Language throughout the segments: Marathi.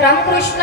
रामकृष्ण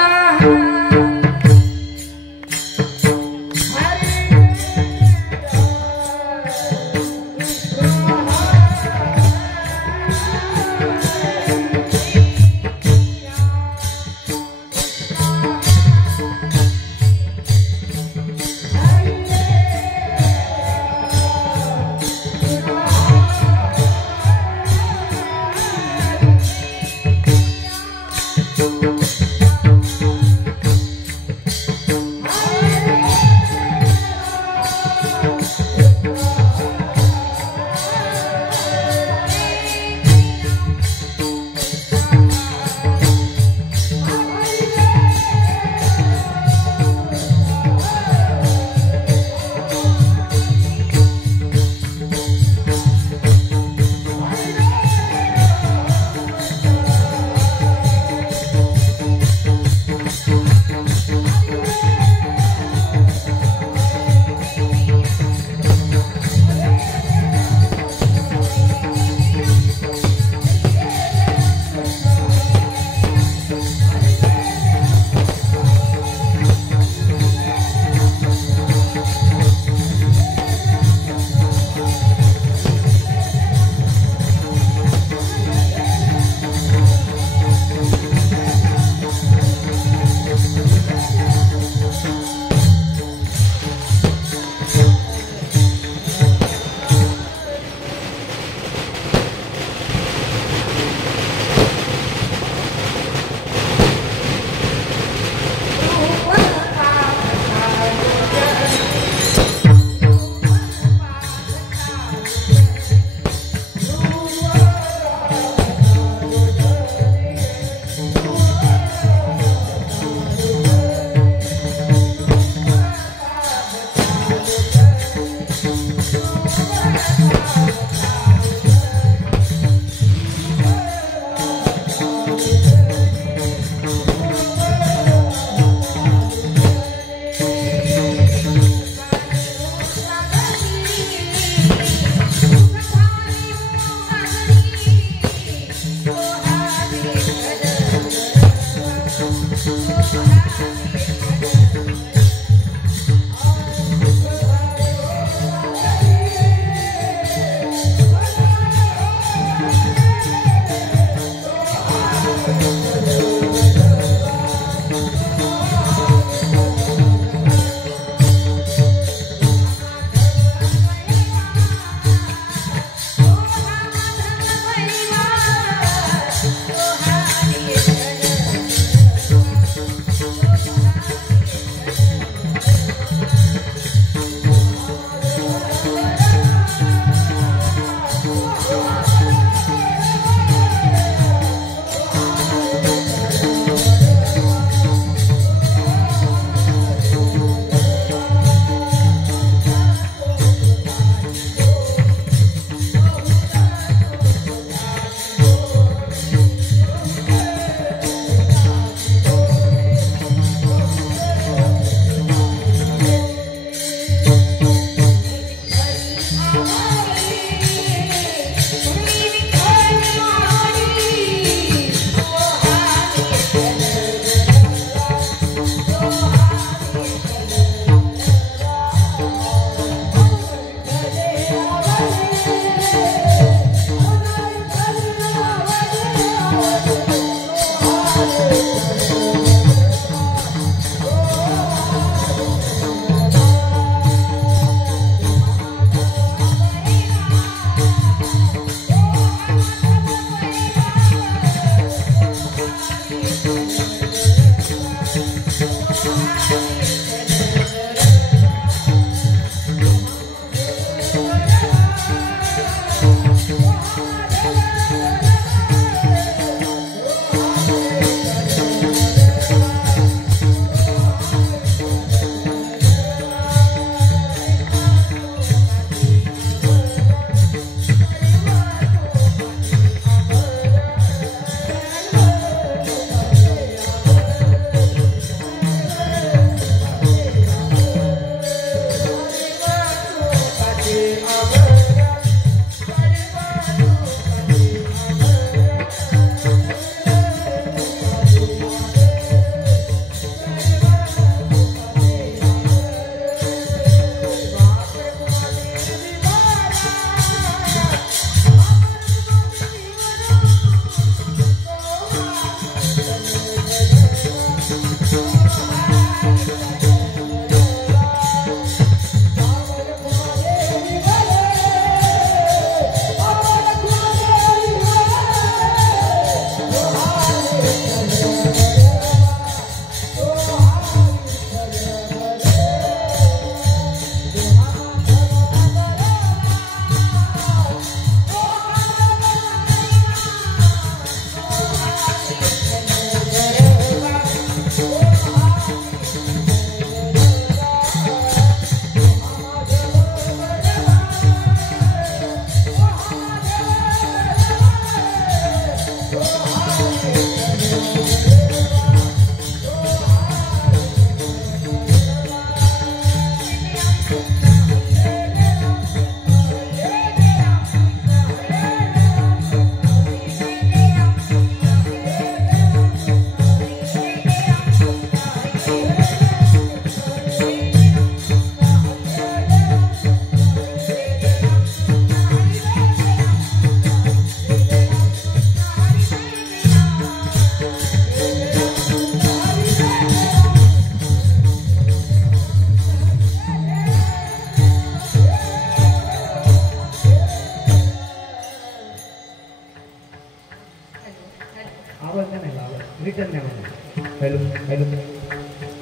रिटर्न नाही म्हणा. हॅलो हॅलो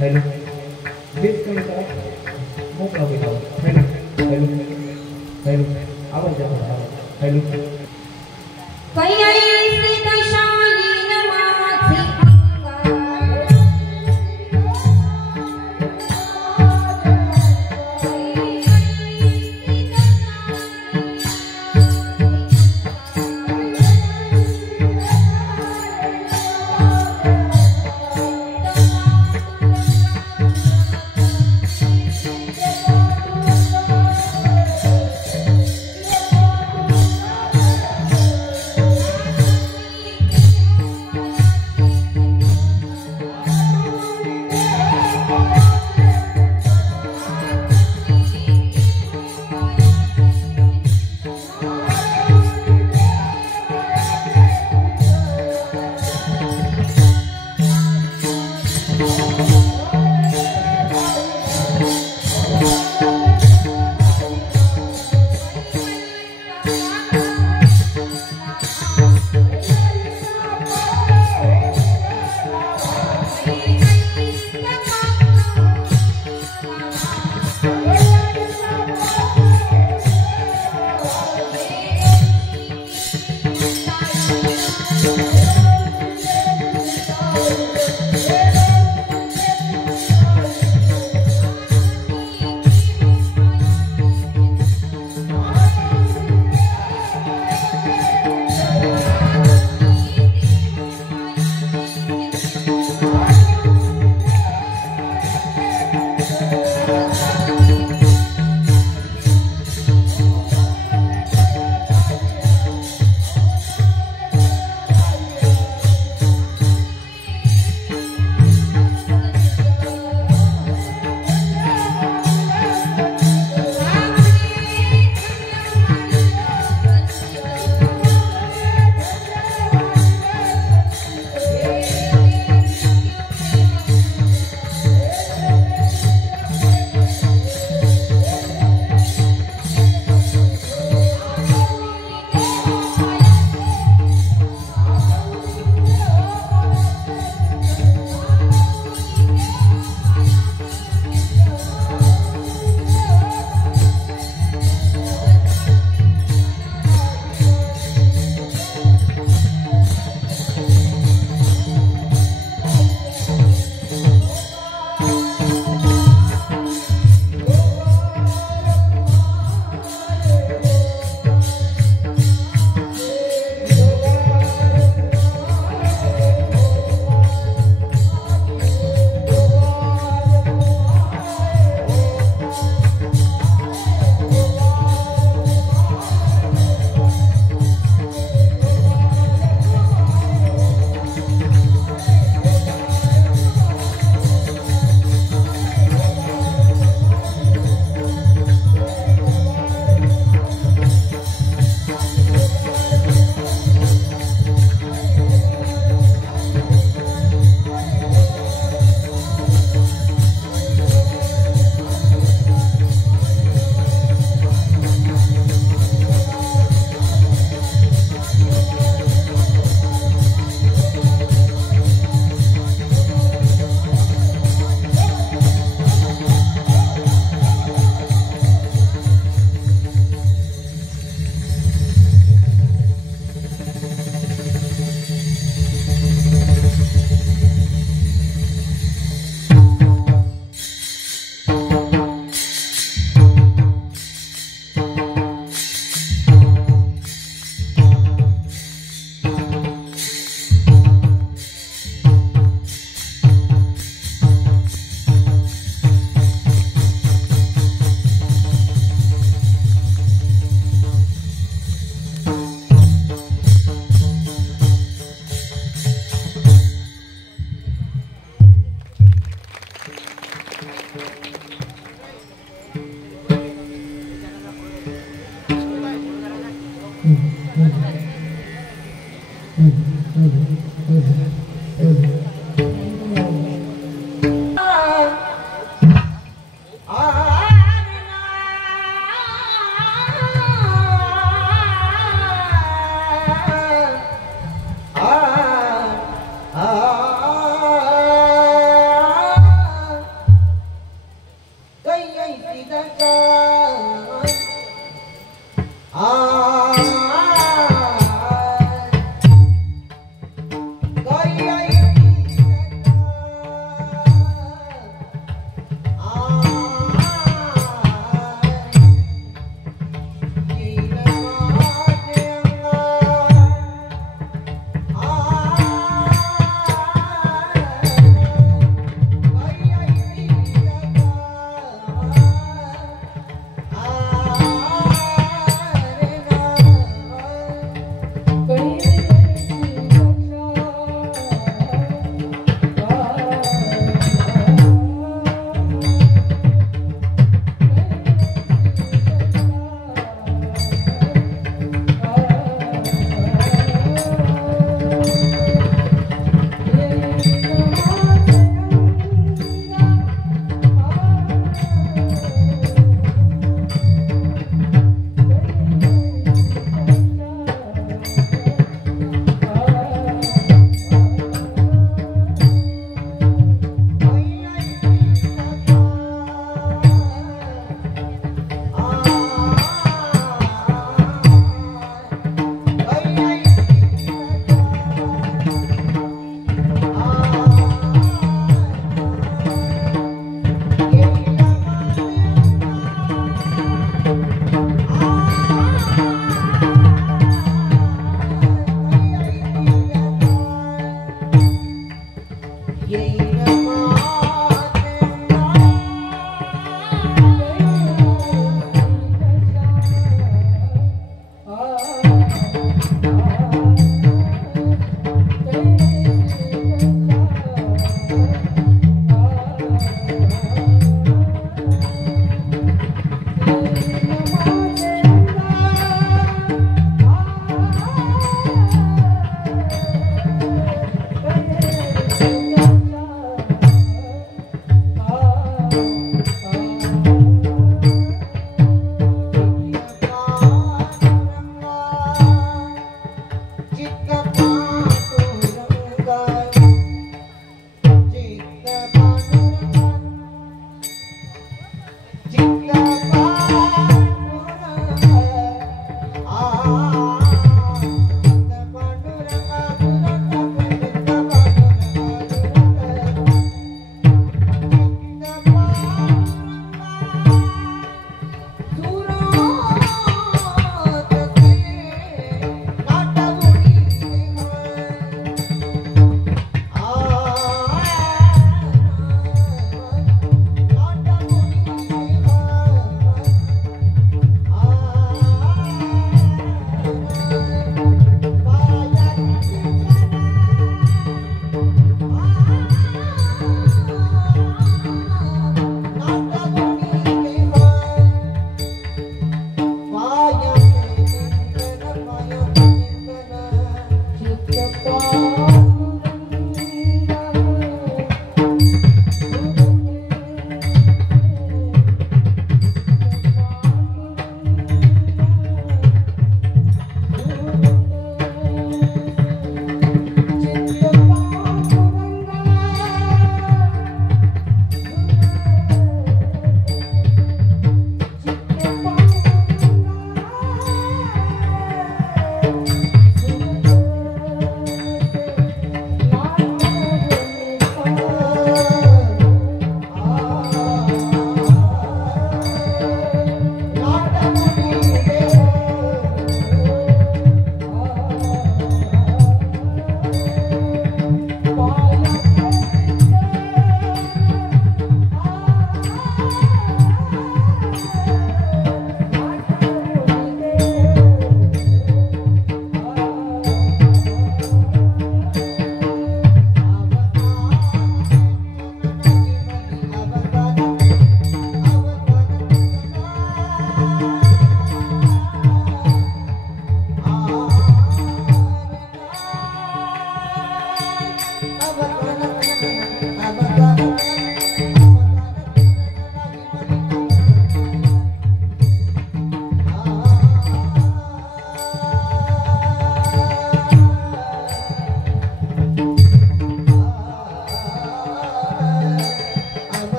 हॅलो बेस कमी करा, मोकळा होईल आवाज. हॅलो हॅलो हॅलो आवाज द्या मला, आवाज. हॅलो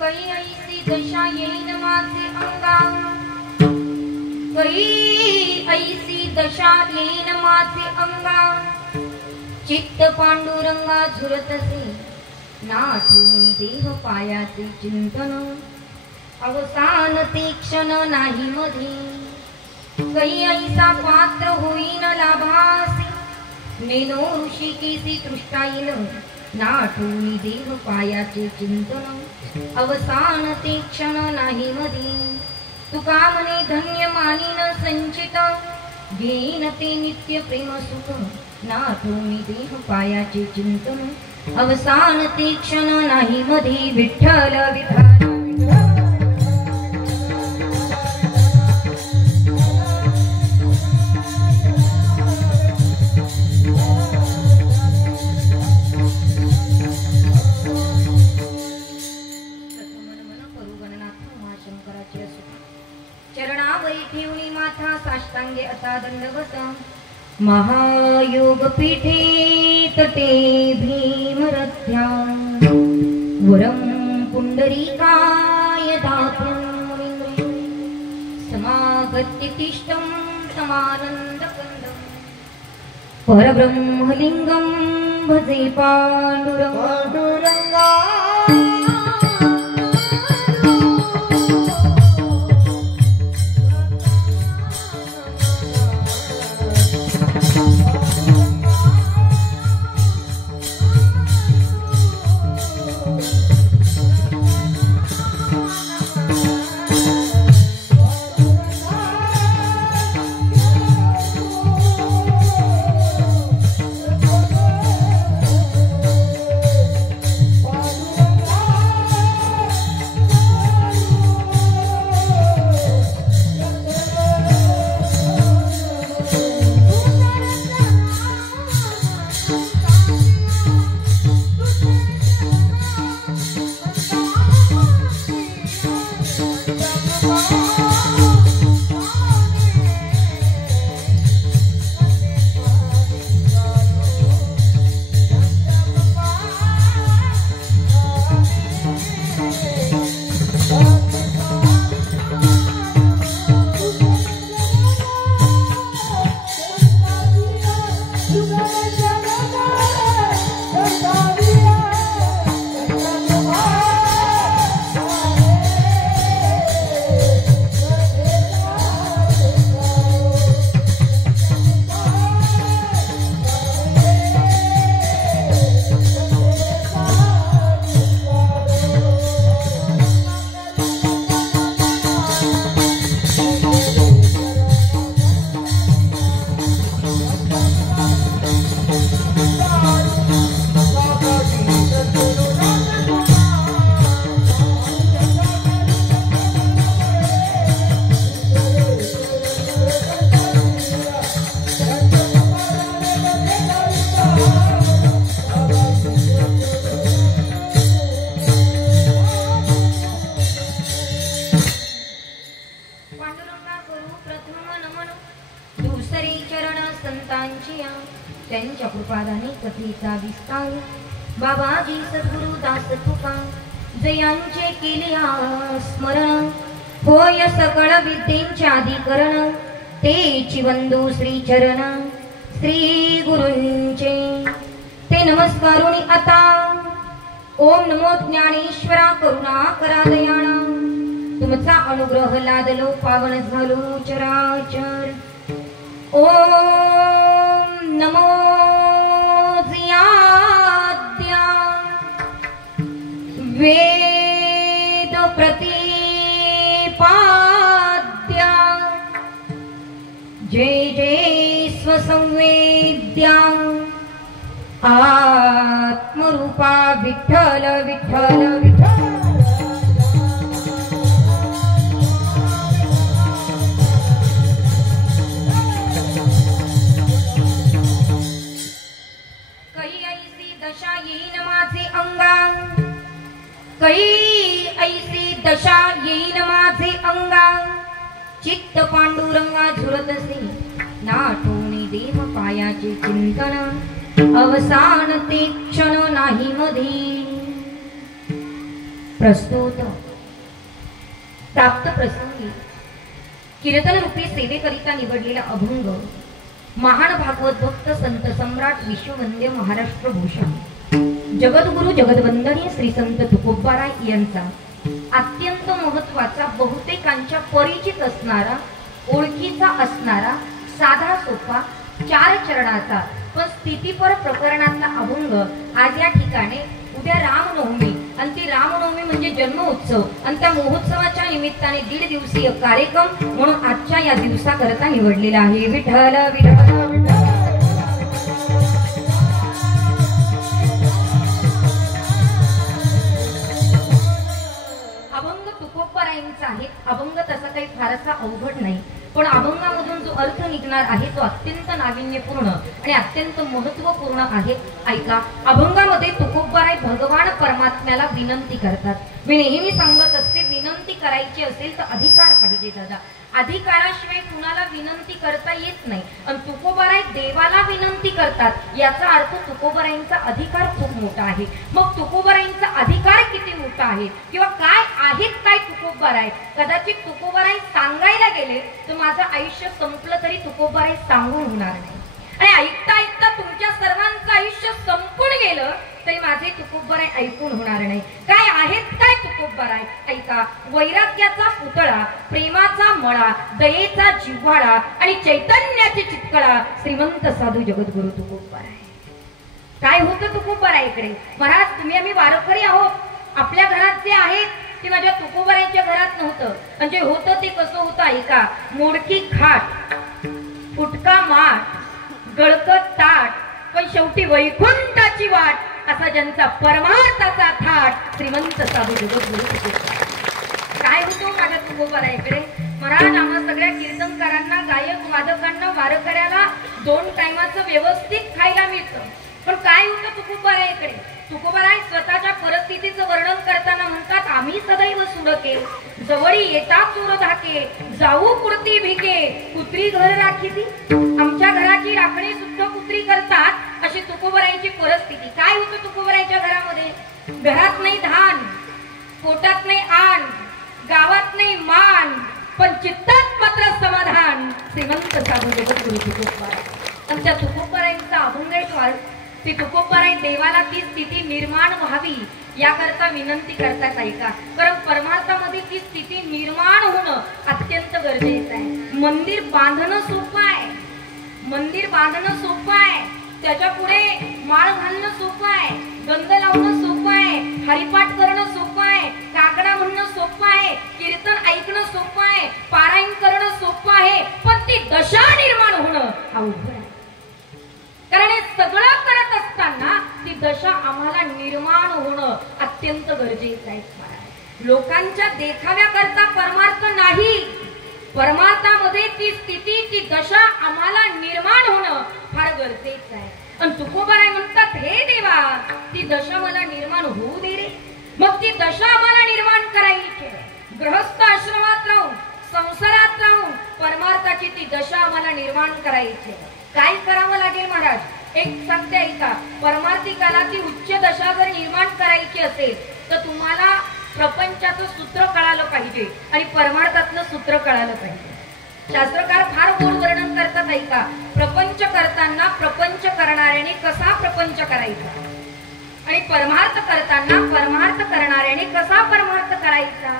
कळी ऐसी दशा येईन माझे अंगा, कळी ऐसी दशा येईन माझे अंगा, चित्त पांडुरंगा झुरतसे नाठून देह पायाचे चिंतन, अवसान ते क्षण नाही मध्ये, कळी ऐसा पात्र होईन लाभासी, नेनो ऋषिकेसी तृष्टाईल नाठून देह पायाचे चिंतन, अवसान ते क्षण नाही मध्ये, तुका म्हणे धन्य मानिन संचित, घेईन ते नित्य प्रेम सुख, नाठून देह पायाचे चिंतन, अवसान ते क्षण नाही मध्ये, विठ्ठल विठ्ठल चरणावरी ठेवणी माथा साष्टांगे असा दंडवत, महायोग पीठे तटे भीमरथ्या, वरम पुंडरीकाय दातुं मुनीन्द्रे, समागत्य तिष्ठं समानन्दकन्दं, परब्रह्मलिङ्गं भजे पाण्डुरङ्गा। त्यांच्या कृपादाने कथेचा विस्तार, बाबाजी सद्गुरु दास तुका जयांचे केले स्मरण, होय सकळ विद्येचे अधिकरण, तेची वंदू श्री चरण श्री गुरूंचे, ते नमस्कारुणी आता ओम नमो ज्ञानेश्वरा करुणा करा दयाळा, तुमचा अनुग्रह लादलो पावन झालो चराचर, ओम नमो जियाद्या वेद प्रतिपाद्या, जय जय स्वसंवेद्या आत्मरूपा विठ्ठल विठ्ठल विठ्ठल। कळी ऐसी दशा येईन माझे अंगा, चित्त पांडुरंगा झुरतसे नाठोनी देह पायाचे चिंतन, अवसान ते क्षण नाही मध्ये, प्रस्तुत प्राप्त प्रसंगी कीर्तन रूपी सेवेकरिता निवडलेला अभंग महान भागवत भक्त संत सम्राट विश्ववंद्य महाराष्ट्र भूषण जगद्गुरु जगदवंदनीय श्री संत तुकोबाराय यांचा अत्यंत महत्वाचा, बहुतेकांच्या परिचित असणारा, ओळखीचा असणारा, साधा सोपा 4 चरणाचा पण स्थितीपर प्रकरणातला अभंग आज या ठिकाणी उद्या रामनवमी आणि ती रामनवमी म्हणजे जन्मोत्सव आणि त्या महोत्सवाच्या निमित्ताने 1.5 दिवसीय कार्यक्रम म्हणून आजच्या या दिवसाकरता निवडलेला आहे. विठ्ठल विठ्ठल विठ्ठल. अभंग तुकोबारायांचा आहे. अभंग तसा काही फारसा अवघड नाही, पण अभंगामधून जो अर्थ निघणार आहे तो अत्यंत नाविन्यपूर्ण आणि अत्यंत महत्त्वपूर्ण आहे. ऐका, अभंगामध्ये तुकोबाराय भगवान परमात्म्याला विनंती करतात. मी नेहमी सांगत असते, विनंती करायची असेल तर अधिकार पाहिजे दादा. अधिकाराशिवाय कुणाला विनंती करता येत नाही. आणि तुकोबाराय देवाला विनंती करतात, याचा अर्थ तुकोबारायांचा अधिकार खूप मोठा आहे. मग तुकोबारायांचा अधिकार किती मोठा आहे किंवा काय आहेत काय तुकोबाराय, कदाचित तुकोबाराय सांगायला गेले तर माझं आयुष्य संपलं तरी तुकोबाराय सांगून होणार नाही. आणि ऐकता ऐकता तुमच्या सर्वांचं आयुष्य संपून गेलं तरी माझे तुकोबाराय ऐकून होणार नाही. काय आहेत काय तुकोबाराय, ऐका. वैराग्याचा पुतळा, प्रेमाचा मळा, दयेचा जिव्हाळा आणि चैतन्याची चितकळा श्रीमंत साधू जगद्गुरु तुकोबाराय. काय होतं तुकोबारायकडे? महाराज, तुम्ही आम्ही वारकरी आहोत. आपल्या घरात जे आहेत ते माझ्या तुकोबारायच्या घरात नव्हतं. म्हणजे होतं ते कसं होतं ऐका. मोडकी खाट, फुटका माठ, गळकत ताट, पण शेवटी वैकुंठाची वाट, असा ज्यांचा परमार्थाचा थाट श्रीमंत साधू जगद्गुरु तुकोबाराय. काय होतो माझ्या तुकोबारायकडे? महाराज, आम्हा सगळ्या कीर्तनकारांना, गायक वादकांना, वारकऱ्याला 2 टायमाचं व्यवस्थित खायला मिळतं. पण काय होतं तुकोबारायकडे? तुकोबाराय स्वतःच्या परिस्थितीचं वर्णन करताना म्हणतात, आम्ही सदैव सुडके, जवळी येता चोर धाके, जाऊ पुरती भिके, कुत्री घर राखीती. आमच्या घराची राखणी सुद्धा कुत्री करतात, अशी तुकोबारायची परिस्थिती. काय होतं तुकोबारायच्या घरामध्ये? घरात नाही धान, पोटात नाही आण, गावात नाही मान, पण चित्तात मात्र समाधान श्रीमंत साधू जगद्गुरु तुकोबाराय. आमच्या तुकोबारायांचा अभंग ती तुकोबाराय देवाला ती स्थिती निर्माण व्हावी याकरता विनंती करतात. ऐका, कारण परमार्थामध्ये ती स्थिती निर्माण होणं अत्यंत गरजेचं आहे. मंदिर बांधणं सोपं आहे, मंदिर बांधणं सोपं आहे, त्याच्या पुढे माळ घालणं सोपं आहे, गंध लावणं सोपं आहे, हरिपाठ करणं सोपं आहे, काकडा म्हणणं सोपं आहे, कीर्तन ऐकणं सोपं आहे, पारायण करणं सोपं आहे, पण ती दशा निर्माण होणं अवघड आहे. कारण हे सगळं करत असताना ती दशा आम्हाला निर्माण होणं अत्यंत गरजेचं आहे. लोकांच्या देखाव्याकरता परमार्थ नाही, परमार्थामध्ये ती स्थिती, ती दशा आम्हाला निर्माण होणं फार गरजेचं आहे. आणि तुकोबाराय म्हणतात, हे देवा, ती दशा मला निर्माण होऊ दे रे. मग ती दशा आम्हाला निर्माण करायची. गृहस्थ आश्रमात राहून, संसारात राहून परमार्थाची ती दशा आम्हाला निर्माण करायची. काय करावं लागेल महाराज? एक सांगते ऐका. परमार्थिकाला ती उच्च दशा जर निर्माण करायची असेल तर तुम्हाला प्रपंचाचं सूत्र कळालं पाहिजे आणि परमार्थातलं सूत्र कळालं पाहिजे. शास्त्रकार फार गोड वर्णन करतात. ऐका, प्रपंच करताना प्रपंच करणाऱ्याने कसा प्रपंच करायचा आणि परमार्थ करताना परमार्थ करणाऱ्याने कसा परमार्थ करायचा.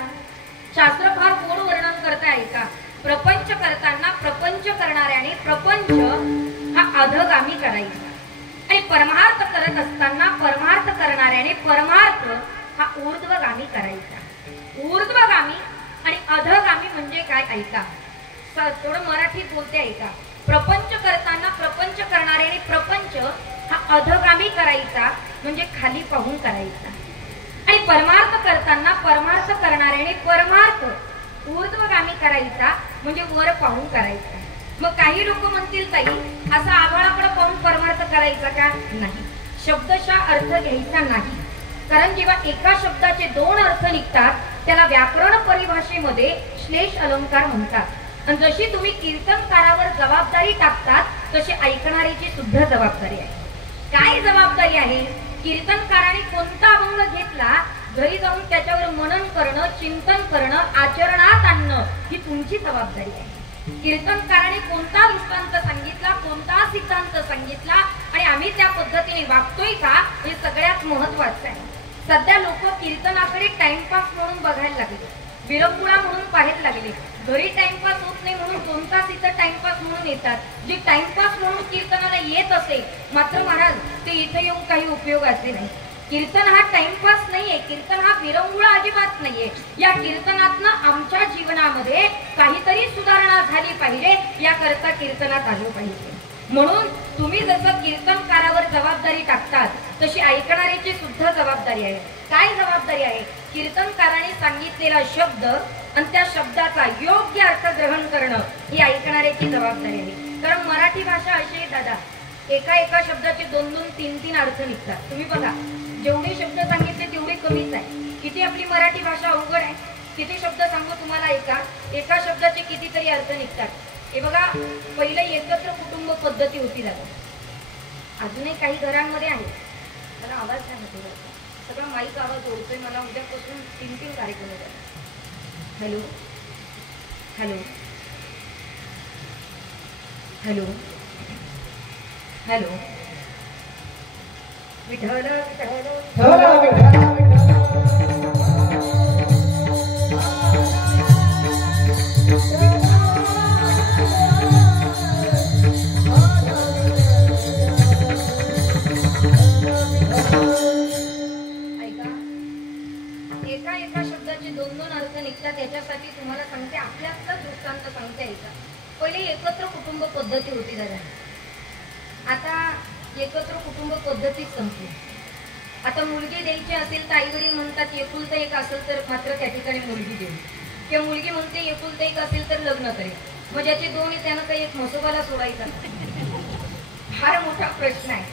शास्त्र फार गोड वर्णन करता. ऐका, प्रपंच करताना प्रपंच करणाऱ्याने प्रपंच हा अधगामी करायचा आणि परमार्थ करत असताना परमार्थ करणाऱ्याने परमार्थ हा ऊर्ध्वगामी करायचा. ऊर्ध्वगामी आणि अधगामी म्हणजे काय? ऐका, थोडं मराठीत बोलते. ऐका, प्रपंच करताना प्रपंच करणाऱ्याने प्रपंच हा अधगामी करायचा म्हणजे खाली पाहून करायचा आणि परमार्थ करताना परमार्थ करणाऱ्याने परमार्थ ऊर्ध्वगामी करायचा म्हणजे वर पाहून करायचा. मग काही लोक म्हणतील, ताई, असा आभाळाकडे पाहून परमार्थ करायचा का? नाही, शब्दशः अर्थ घ्यायचा नाही. कारण जेव्हा एका शब्दाचे 2 अर्थ निघतात त्याला व्याकरण परिभाषेमध्ये श्लेष अलंकार म्हणतात. आणि जशी तुम्ही कीर्तनकारावर जबाबदारी टाकतात तशी ऐकणारीची सुद्धा जबाबदारी आहे. काय जबाबदारी आहे? कीर्तनकाराने कोणता अभंग घेतला, घरी जाऊन त्याच्यावर मनन करणं, चिंतन करणं, आचरणात आणणं ही तुमची जबाबदारी आहे. कीर्तनकाराने कोणता वृत्तांत सांगितला, कोणता सिद्धांत सांगितला आणि आम्ही त्या पद्धतीने वागतोय का हे सगळ्यात महत्वाचं आहे. सध्या लोक कीर्तनाकडे टाइमपास म्हणून बघायला लागले, विरंगुळा म्हणून पाहायला लागले. घरी टाइमपास होत नाही म्हणून कोणताच इथं टाइमपास म्हणून येतात. जे टाइमपास म्हणून कीर्तनाला येत असेल मात्र महाराज ते इथे येऊन काही उपयोगाचे नाही. कीर्तन हा टाइमपास नाहीये, कीर्तन हा विरंगुळा अजिबात नाहीये. या कीर्तनातनं आमच्या जीवनामध्ये काहीतरी सुधारणा झाली पाहिजे, याकरता कीर्तनात आलो पाहिजे. म्हणून तुम्ही जसं कीर्तनकारावर जबाबदारी टाकतात तशी ऐकणाऱ्याची सुद्धा जबाबदारी आहे. काय जबाबदारी आहे? कीर्तनकाराने सांगितलेला शब्द आणि त्या शब्दाचा योग्य अर्थ ग्रहण करणं ही ऐकणाऱ्याची जबाबदारी आहे. कारण मराठी भाषा अशी आहे दादा, एका शब्दाचे 2-2, 3-3 अर्थ निघतात. तुम्ही बघा, जेवढे शब्द सांगितले तेवढे कमीच आहे. किती आपली मराठी भाषा अवघड आहे. किती शब्द सांगू तुम्हाला, एका शब्दाचे कितीतरी अर्थ निघतात. हे बघा, पहिले एकत्र कुटुंब पद्धती होती दादा, अजूनही काही घरांमध्ये आहे. मला आवाज नाही होतो, सगळा माईक आवाज ओळखतोय मला. उद्यापासून 3-3 कार्यक्रम होतात. Hello hello hello hello Vitthal एका शब्दाचे 2-2 अर्थ निघतात. त्याच्यासाठी तुम्हाला सांगते, आपल्याचा दृष्टांत सांगते. ऐका, पहिले एकत्र कुटुंब पद्धती होती दादा, आता एकत्र कुटुंब पद्धतीच संपली. आता मुलगी द्यायची असेल तर आई वडील म्हणतात एकुलता एक असेल तर मात्र त्या ठिकाणी मुलगी देऊ, किंवा मुलगी म्हणते एकुलता एक असेल तर लग्न करेल. मग ज्याचे 2 त्यानं काही एक म्हसोबाला सोडायचा, फार मोठा प्रश्न आहे.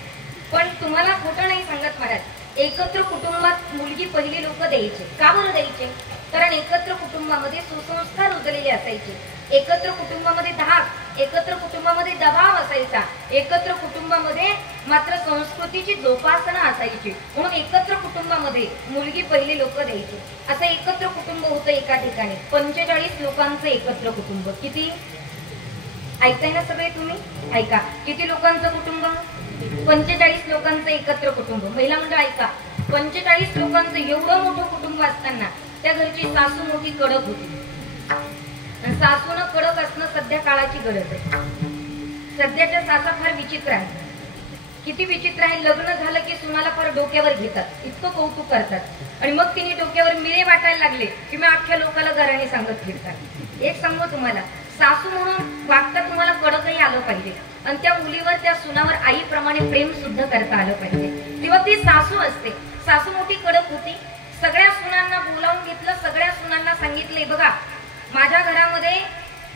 पण तुम्हाला खोटं नाही सांगत महाराज, एकत्र कुटुंबात मुलगी पहिली लोक द्यायचे. का बरं द्यायचे? कारण एकत्र कुटुंबामध्ये सुसंस्कार रुजलेले असायचे, एकत्र कुटुंबामध्ये धाक, एकत्र कुटुंबामध्ये दबाव असायचा, एकत्र कुटुंबामध्ये मात्र संस्कृतीची जोपासना असायची. म्हणून एकत्र कुटुंबामध्ये मुलगी पहिली लोक द्यायची. असं एकत्र कुटुंब होतं एका ठिकाणी, 45 लोकांचं एकत्र कुटुंब. किती ऐकताय ना सगळे तुम्ही? ऐका, किती लोकांचं कुटुंब? 45 लोकांचं एकत्र कुटुंब. महिला मंडळ ऐका, 45 लोकांचं एवढं मोठं कुटुंब असताना त्या घरची सासू मोठी कडक होती. सासूनं कडक असणं सध्या काळाची गरज आहे. सध्याच्या सासा फार विचित्र आहे. किती विचित्र आहे, लग्न झालं की सुनाला फार डोक्यावर घेतात, इतकं कौतुक करतात आणि मग तिने डोक्यावर मिरे वाटायला लागले की मी अख्ख्या लोकांना घराने सांगत फिरतात. एक सांगू तुम्हाला, सासू म्हणून वागता तुम्हाला कडकही आलं पाहिजे आणि त्या मुलीवर, त्या सुनावर आईप्रमाणे प्रेम सुद्धा करता आलं पाहिजे. तेव्हा ती सासू असते. सासू मोठी कडक होती. सगळ्या सुनांना बोलावून घेतलं, सगळ्या सुनांना सांगितले, बघा माझ्या घरामध्ये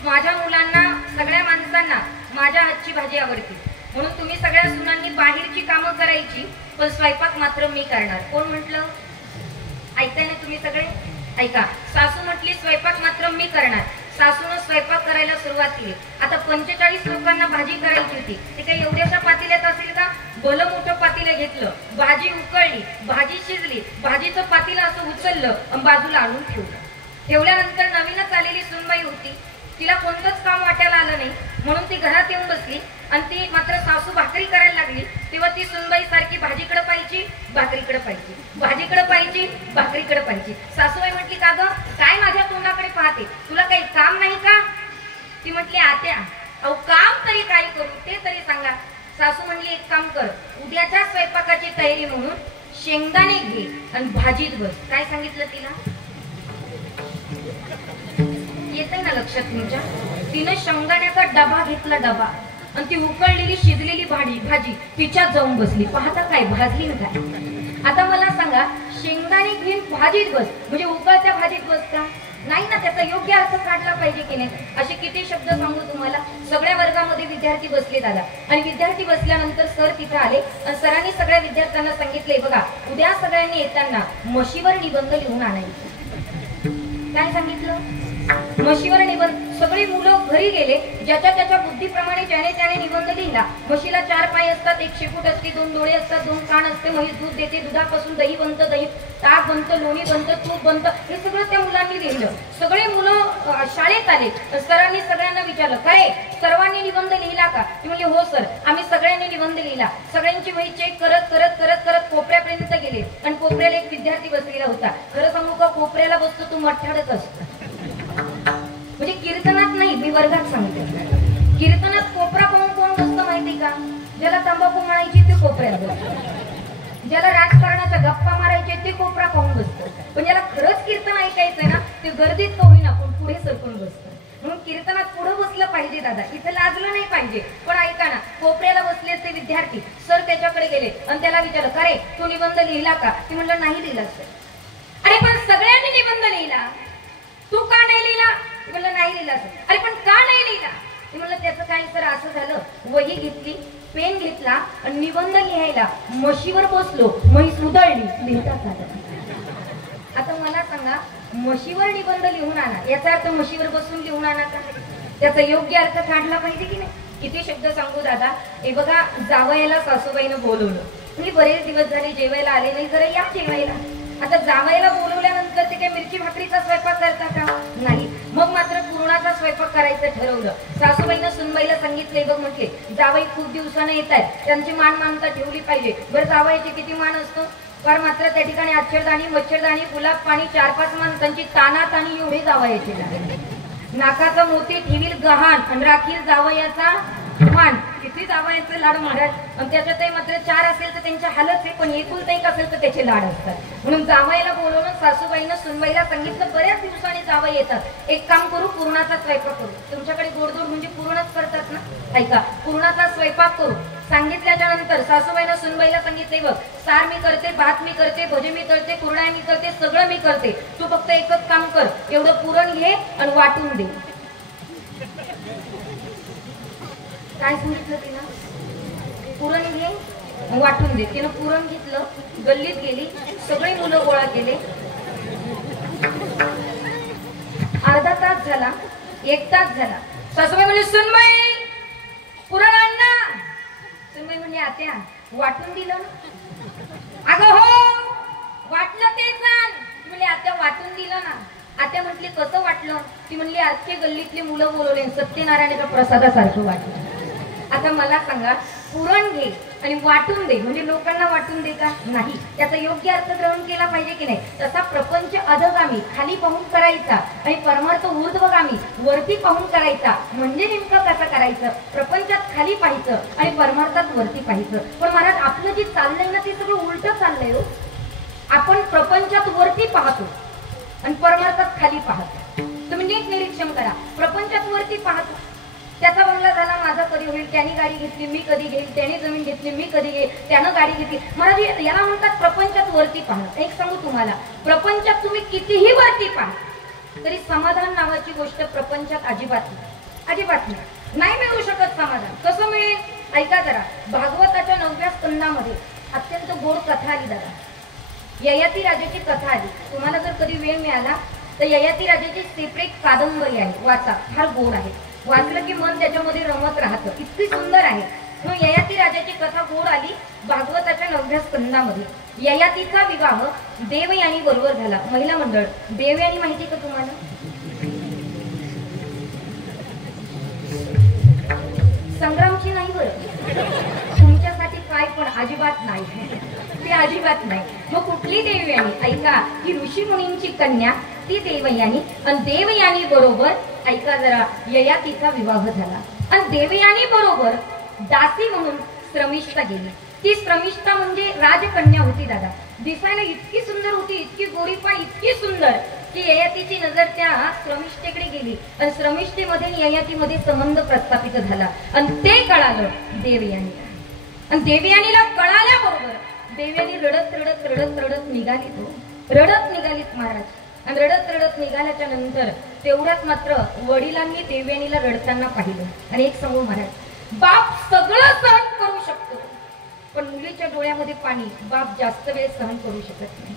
माझ्या मुलांना, सगळ्या माणसांना माझ्या हातची भाजी आवडते, म्हणून तुम्ही सगळ्या सुनांनी बाहेरची कामं करायची पण स्वयंपाक मात्र मी करणार. कोण म्हटलं? ऐकताय ना तुम्ही सगळे? ऐका, सासू म्हटली स्वयंपाक मात्र मी करणार. सासूनं स्वयंपाक करायला सुरुवात केली. आता 45 लोकांना भाजी करायची होती. ते काही एवढ्याशा पातेल्यात असेल का? भलं मोठं पातेलं घेतलं, भाजी उकळली, भाजी शिजली, भाजीचं पातेलं असं उचललं आणि बाजूला आणून ठेवलं. ठेवल्यानंतर नवीनच आलेली सुनबाई होती, तिला कोणतंच काम वाटायला आलं नाही म्हणून ती घरात येऊन बसली आणि ती मात्र सासू भाकरी करायला लागली. तेव्हा ती सुनबाई सारखी भाजीकडे पाहिजे, भाकरीकडे पाहिजे, भाजीकडे पाहिजे, भाकरीकडे पाहिजे. सासूबाई म्हटली, का ग काय माझ्या तोंडाकडे पाहते, तुला काही काम नाही का? ती म्हटली, आत्या अहो काम तरी काय करू ते तरी सांगा. सासू म्हणली, एक काम कर, उद्याच्या स्वयंपाकाची तयारी म्हणून शेंगदाणे घे आणि भाजीत बस. काय सांगितलं तिला? येतंय ना लक्षात तुमच्या? तिने शेंगदाण्याचा डबा घेतला, डबा, आणि ती उकळलेली शिजलेली भाजी तिच्यात जाऊन बसली. पाहता काय भाजली काय? आता मला सांगा, शेंगदाणे घेऊन भाजीत बस म्हणजे उकळत्या भाजीत बसता नाही ना, त्याचा योग्य अर्थ काढला पाहिजे की नाही? असे किती शब्द सांगू तुम्हाला. सगळ्या वर्गामध्ये विद्यार्थी बसले दादा, आणि विद्यार्थी बसल्यानंतर सर तिथे आले आणि सरांनी सगळ्या विद्यार्थ्यांना सांगितले, बघा उद्या सगळ्यांनी येताना म्हशीवर निबंध लिहून आणायचे. काय सांगितलं? म्हशीवर निबंध. सगळी मुलं घरी गेले. ज्याच्या त्याच्या बुद्धीप्रमाणे ज्याने त्याने निबंध लिहिला. म्हशीला 4 पाय असतात, 1 शेपूट असते, 2 डोळे असतात, 2 कान असते. म्हैस दूध देते, दुधापासून दही बनतं, दही ताक बनतं, लोणी बनतं, तूप बनतं. हे सगळं त्या मुलांनी लिहिलं. सगळे मुलं शाळेत आले. सरांनी सगळ्यांना विचारलं, काय सर्वांनी निबंध लिहिला का? ते म्हणजे हो सर, आम्ही सगळ्यांनी निबंध लिहिला. सगळ्यांची वही चेक करत करत करत करत कोपऱ्यापर्यंत गेले आणि कोपऱ्याला एक विद्यार्थी बसलेला होता. खरं सांगू का, कोपऱ्याला बसतो तू मठ्ठाडच असतो. म्हणजे कीर्तनात नाही, मी वर्गात सांगते. कीर्तनात कोपरा पाहून कोण बसतं माहिती का? ज्याला तंबाखू म्हणायची ते कोपऱ्यात बसतं, ज्याला राजकारणाच्या गप्पा मारायचे ते कोपरा पाहून बसतं. पण ज्याला खरंच कीर्तन ऐकायचंय ना, ते गर्दीत का होईना पण पुढे सरकून बसतं. म्हणून कीर्तनात पुढे बसलं पाहिजे दादा, इथं लाजलं नाही पाहिजे. पण ऐका ना, कोपऱ्याला बसले ते विद्यार्थी, सर त्याच्याकडे गेले आणि त्याला विचारलं, का रे तू निबंध लिहिला का? ते म्हणलं नाही लिहिला सर. अरे पण सगळ्यांनी निबंध लिहिला, तू का नाही लिहिला? ते म्हणलं नाही लिहिला सर. अरे पण का नाही लिहिला? ते म्हणलं त्याचं काय सर, असं झालं, वही घेतली, पेन घेतला आणि निबंध लिहायला म्हशीवर बसलो, म्हैस उधळली, लिहिताच आलं. आता मला सांगा, म्हशीवर निबंध लिहून आणा याचा अर्थ म्हशीवर बसून लिहून आणा का? त्याचा योग्य अर्थ काढला पाहिजे की नाही? किती शब्द सांगू दादा. हे बघा, जावयाला सासूबाईनं बोलवलं, म्हणजे बरेच दिवस झाले जेवायला आले नाही, जरा या जेवायला. आता जावयाला बोलवल्यानंतर ते काय मिरची भाकरीचा स्वयंपाक करता का? नाही. मग मात्र पुरणाचा स्वयंपाक करायचं ठरवलं. सासूबाईनं सुनबाईला सांगितले, बघ म्हटले जावई खूप दिवसानं येत आहेत, त्यांची मान मानता ठेवली पाहिजे. बरं जावयाची किती मान असतो? पर मात्र त्या ठिकाणी अक्षरदाणी, मच्छरदाणी, गुलाब पाणी, 4-5 माणसांची तानातानी एवढे जावयाचे लागले. नाकाचा मोती ठेवील गहाण आणि राखील जावयाचा मान. किती जावयाचे लाड महाराज. आणि त्याच्यातही मात्र 4 असेल तर त्यांच्या हालच आहे, पण एकुलता एक असेल तर त्याचे लाड असतात. म्हणून जावयाला बोलवून सासूबाईनं सुनबाईला सांगितलं, बऱ्याच दिवसांनी जावई येतात, एक काम करू, पुरणाचा स्वयंपाक करू. तुमच्याकडे गोडधोड म्हणजे पुरणच करतात ना? ऐका, पुरणाचा स्वयंपाक करू. सांगितल्याच्या नंतर सासूबाईनं सुनबाईला सांगितले, बघ सार मी करते, भात मी करते, भजे मी करते, कुरडया मी करते, सगळं मी करते, तू फक्त एकच काम कर, एवढं पुरण घे आणि वाटून दे. काय सांगितलं तिला? पुरण घे वाटून दे. तिनं पुरण घेतलं, गल्लीत गेली, सगळे मुलं गोळा केले. अर्धा तास झाला, 1 तास झाला. सासूबाई म्हणजे सुनबाई पुरण आण ना. सुनबाई म्हणजे आत्या वाटून दिलं ना. अगं हो वाटलं तेच आण. म्हणजे आत्या वाटून दिलं ना. आत्या म्हटली कसं वाटलं? ती म्हणली आजचे गल्लीतले मुलं बोलवले, सत्यनारायणाच्या प्रसादासारखं वाटलं. आता मला सांगा, पुरण घे आणि वाटून दे म्हणजे लोकांना वाटून दे का? नाही. त्याचा योग्य अर्थ ग्रहण केला पाहिजे की नाही? तसा प्रपंच अधगामी खाली पाहून करायचा आणि परमार्थ ऊर्ध्वगामी वरती पाहून करायचा. म्हणजे नेमकं कसं करायचं? प्रपंचात खाली पाहायचं आणि परमार्थात वरती पाहायचं. पण महाराज आपलं जे चाललंय ना ते सगळं उलट चाललंय हो. आपण प्रपंचात वरती पाहतो आणि परमार्थात खाली पाहतो. तुम्ही नीट निरीक्षण करा. प्रपंचात वरती पाहतो, त्याचा बंगला झाला, माझा कधी होईल, त्याने गाडी घेतली मी कधी घेईल, त्याने जमीन घेतली मी कधी घेईल, त्यानं गाडी घेतली. महाराज याला म्हणतात प्रपंचात वरती पाहणं. एक सांगू तुम्हाला, प्रपंचात तुम्ही कितीही वरती पाहा तरी समाधान नावाची गोष्ट प्रपंचात अजिबात नाही, अजिबात नाही. नाही मिळू शकत समाधान. कसं मिळेल? ऐका जरा, भागवताच्या 9व्या स्कंदामध्ये अत्यंत गोड कथा आली दादा. ययाती राजाची कथा आली. तुम्हाला जर कधी वेळ मिळाला तर ययाती राजाची सेपरेट कादंबरी आहे, वाचा, फार गोड आहे. वाचलं की मन त्याच्यामध्ये रमत राहतं, इतकी सुंदर आहे. म्हणून ययाती राजाची कथा गोड आली भागवताच्या 9व्या स्कंदामध्ये. ययातीचा विवाह देवयानी बरोबर झाला. महिला मंडळ देवयानी माहिती का तुम्हाला? संग्रामची नाही बरं, तुमच्यासाठी काय पण अजिबात नाही, ते अजिबात नाही. मग कुठली देवयानी? ऐका, ही ऋषी मुनींची कन्या ती देवयानी. आणि देवयानी बरोबर ऐका जरा, ययातीचा विवाह झाला. आणि देवयानी बरोबर दासी म्हणून श्रमिष्ठा गेली. ती श्रमिष्ठा म्हणजे राजकन्या होती दादा. दिसायला इतकी सुंदर होती, इतकी गोरीपाण, इतकी सुंदर की ययातीची नजर त्या श्रमिष्ठेकडे गेली आणि श्रमिष्ठेमध्ये ययातीमध्ये संबंध प्रस्थापित झाला. आणि ते कळालं देवयानीला. आणि देवयानीला कळाल्याबरोबर देवयानी रडत रडत रडत रडत निघाली. रडत निघालीत महाराज. आणि रडत रडत निघाल्याच्या नंतर तेवढ्यात मात्र वडिलांनी देवयानीला रडताना पाहिलं. आणि एक सांगू महाराज, बाप सगळं सहन करू शकतो पण मुलीच्या डोळ्यामध्ये पाणी बाप जास्त वेळ सहन करू शकत नाही.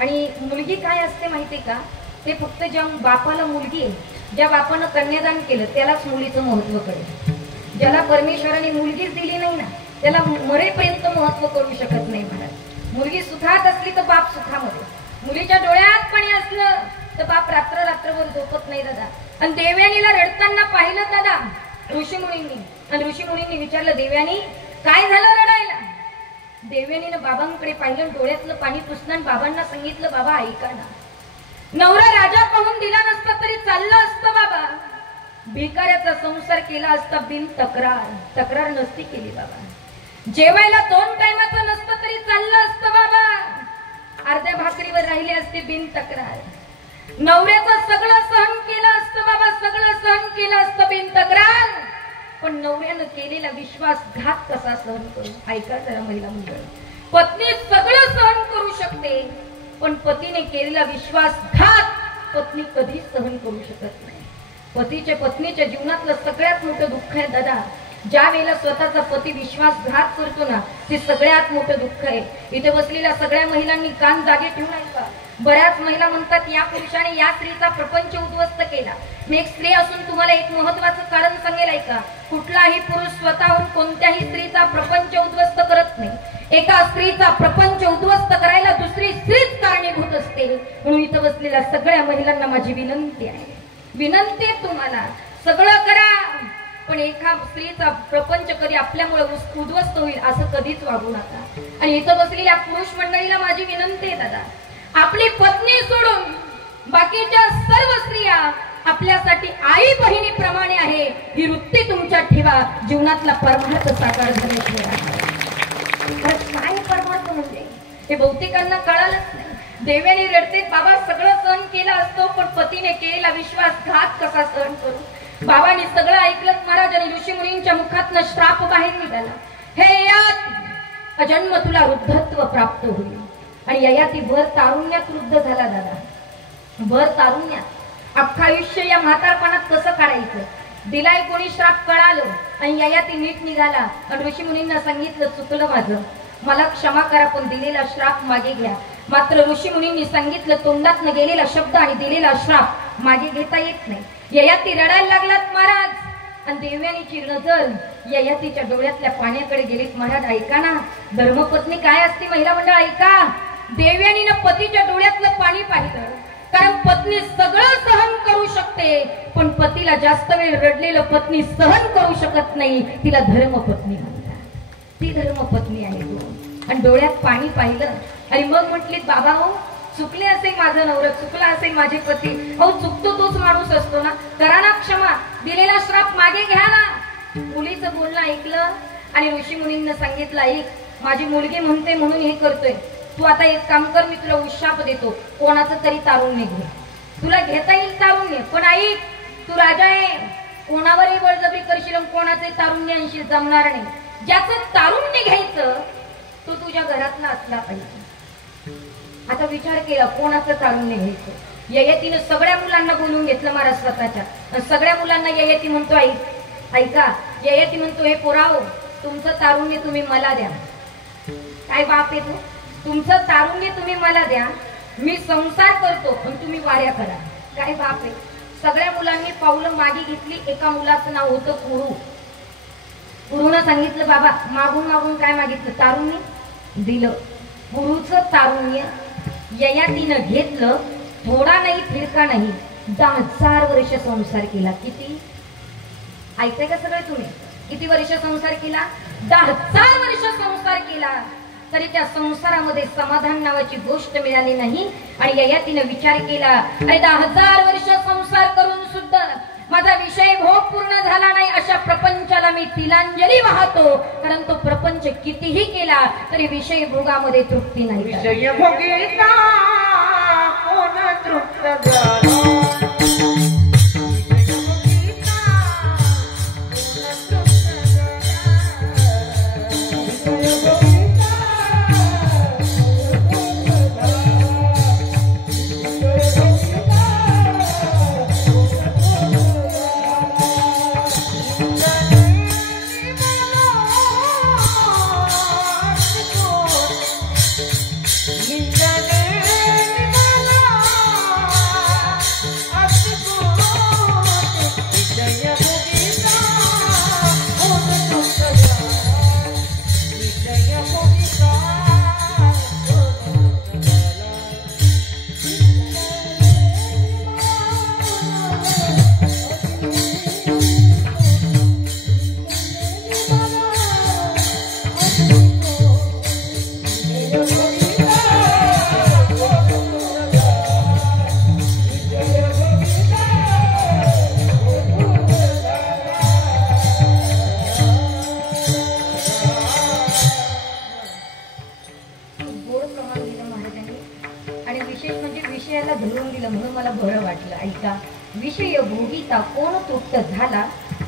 आणि मुलगी काय असते माहिती का? ते फक्त ज्या बापाला मुलगी आहे, ज्या बापानं कन्यादान केलं त्यालाच मुलीचं महत्व कळेल. ज्याला परमेश्वराने मुलगीच दिली नाही ना त्याला मरेपर्यंत महत्व कळू शकत नाही. महाराज मुलगी सुखात असली तर बाप सुखामध्ये, मुलीच्या डोळ्यात पाणी असलं तर बाप रात्रभर झोपत नाही दादा. आणि देवयानीला रडताना पाहिलं दादा ऋषीमुनींनी, आणि ऋषीमुनींनी विचारलं देवयानी काय झालं रडायला. देवयानीनं बाबांकडे पाहिलं, डोळ्यातलं पाणी पुसलं आणि बाबांना सांगितलं बाबा ऐका ना, नवरा राजा पाहून दिला नसता तरी चाललं असतं बाबा, भिकाऱ्याचा संसार केला असता बिन तक्रार नसती केली बाबा, जेवायला 2 टायमाचं नसतं तरी चाललं असतं बाबा, अर्ध्या भाकरीवर राहिले असते बिन तक्रार, नवऱ्याचं सगळं सहन केलं असतं बाबा, सगळं सहन केलं असतं बिन तक्रार, पण नवऱ्यानं केलेला विश्वासघात कसा सहन करू. ऐका जरा महिला मंडळ, पत्नी सगळं सहन करू शकते पण पतीने केलेला विश्वासघात पत्नी कधीच सहन करू शकत नाही. पत्नीच्या जीवनातलं सगळ्यात मोठं दुःख आहे दादा, ज्या वेळेला स्वतःचा पती विश्वासघात करतो ना ते सगळ्यात मोठं दुःख आहे. इथे बसलेल्या सगळ्या महिलांनी कान जागे ठेवून ऐका. बऱ्याच महिला म्हणतात या पुरुषाने या स्त्रीचा प्रपंच उद्ध्वस्त केला. मी एक स्त्री असून तुम्हाला एक महत्वाचं कारण सांगेल ऐका. कुठलाही पुरुष स्वतःहून कोणत्याही स्त्रीचा प्रपंच उद्ध्वस्त करत नाही. एका स्त्रीचा प्रपंच उद्ध्वस्त करायला दुसरी स्त्रीच कारणीभूत असते. म्हणून इथं बसलेल्या सगळ्या महिलांना माझी विनंती आहे, विनंती आहे तुम्हाला सगळं करा पण एका स्त्रीचा प्रपंच कधी आपल्यामुळे उद्ध्वस्त होईल असं कधीच वागू नका. आणि इथं बसलेल्या पुरुष मंडळीला माझी विनंती आहे दादा, आपली पत्नी सोडून बाकीच्या सर्व स्त्रिया आपल्यासाठी आई बहिणीप्रमाणे आहे ही वृत्ती तुमच्यात ठेवा. जीवनातला परमार्थ साकार झाल्याशिवाय काय परमार्थ म्हणजे हे बहुतेकांना कळालंच नाही. देव्यानी रडते बाबा सगळं सहन केलं असतो पण पतीने केलेला विश्वासघात कसा सहन करू. बाबांनी सगळं ऐकलं महाराज आणि ऋषी मुनींच्या मुखातनं श्राप बाहेर निघाला, हे यात अजन्म तुला वृद्धत्व प्राप्त होईल. आणि ययाती भर तारुण्यात वृद्ध झाला दादा, भर तारुण्यात अख्खा आयुष्य या म्हातारपणात कसं काढायचं. दिलाय कोणी श्राप कळालं आणि ययाती नीट निघाला आणि ऋषी मुनींना सांगितलं चुकलं माझं, मला क्षमा करा पण दिलेला श्राप मागे घ्या. मात्र ऋषी मुनींनी सांगितलं तोंडातनं गेलेला शब्द आणि दिलेला श्राप मागे घेता येत नाही. ययाती रडायला लागलात महाराज आणि देवयानीची नजर ययातीच्या डोळ्यातल्या पाण्याकडे गेलीत. महाराज ऐका ना, धर्मपत्नी काय असते महिला मंडळ ऐका. देवयानीनं पतीच्या डोळ्यातलं पाणी पाहिलं, कारण पत्नी सगळं सहन करू शकते पण पतीला जास्त वेळ रडलेलं पत्नी सहन करू शकत नाही. तिला धर्मपत्नी म्हणतात, ती धर्मपत्नी आहे तू. आणि डोळ्यात पाणी पाहिलं आणि मग म्हटली बाबा हो चुकले असेल माझं नवरा, चुकला असेल माझे पती, हो चुकतो तोच माणूस असतो ना, करा ना क्षमा, दिलेला श्राप मागे घ्या ना. मुलीचं बोलणं ऐकलं आणि ऋषी मुनींना सांगितलं ऐक माझी मुलगी म्हणते म्हणून हे करतोय, तू आता एक काम कर मी तुला उशाप देतो, कोणाचं तरी तारुण्य घे, तुला घेता येईल तारुण्य पण ऐक तू राजा आहे, कोणावरही बळजबरी करशील कोणाचे तारुण्य आणशील जमणार नाही. ज्याचं तारुण्य घ्यायचं तो तुझ्या घरातला असला पाहिजे. आता विचार केला कोणाचं तारुण्य घ्यायचं. ययातीनं सगळ्या मुलांना बोलून घेतलं महाराज स्वतःच्या, सगळ्या मुलांना ययाती म्हणतो ऐका, ययाती म्हणतो हे पोराओ तुमचं तारुण्य तुम्ही मला द्या. काय बाप आहे तू, तुमचं तारुण्य तुम्ही मला द्या, मी संसार करतो पण तुम्ही वाऱ्या करा. काय बाप आहे. सगळ्या मुलांनी पावलं मागे घेतली. एका मुलाचं नाव होतं पुरू. पुरूनं सांगितलं बाबा मागून मागून काय मागितलं, तारुण्य दिलं. पुरूचं तारुण्य ययातीनं घेतलं. थोडा नाही फिरका नाही 10,000 वर्ष संसार केला. किती ऐकताय का सगळे तुम्ही, किती वर्ष संसार केला, 10,000 वर्ष संसार केला तरी त्या संसारामध्ये समाधान नावाची गोष्ट मिळाली नाही. आणि ययातीनं विचार केला अरे 10,000 वर्ष संसार करून सुद्धा माझा विषय भोग पूर्ण झाला नाही, अशा प्रपंचाला मी तिलांजली वाहतो. कारण तो प्रपंच कितीही केला तरी विषय भोगामध्ये तृप्ती नाही. विषय भोगिता कोण तृप्त झाला. Ninja विषयाला धरून दिलं म्हणून मला बरं वाटलं. ऐका, विषय भोगीता कोण तृप्त झाला,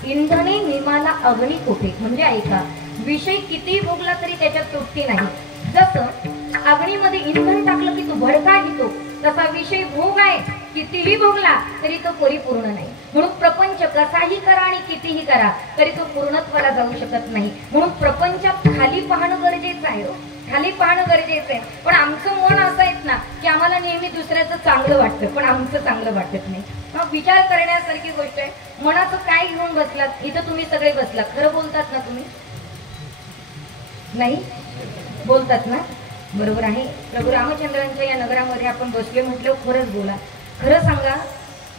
इंधने निमाला अग्नी कोठे. म्हणजे ऐका, विषय कितीही भोगला तरी त्याच्यात तृप्ती नाही. जसं अग्नीमध्ये इंधन टाकलं की तो भडका घेतो, तसा विषय भोग आहे, कितीही भोगला तरी तो परिपूर्ण नाही. म्हणून प्रपंच कसाही करा आणि कितीही करा तरी तो पूर्णत्वाला जाऊ शकत नाही. म्हणून प्रपंचात खाली पाहणं गरजेचं आहे, खाली पाहणं गरजेचं आहे. पण आमचं मन असं आहे ना की आम्हाला नेहमी दुसऱ्याचं चांगलं वाटतं पण आमचं चांगलं वाटत नाही. मग विचार करण्यासारखी गोष्ट आहे. मनाचं काय घेऊन बसलात? इथं तुम्ही सगळे बसलात, खरं बोलतात ना तुम्ही? नाही बोलतात ना? बरोबर आहे. प्रभू रामचंद्रांच्या या नगरामध्ये आपण बसले म्हटलं खरंच बोला, खरं सांगा,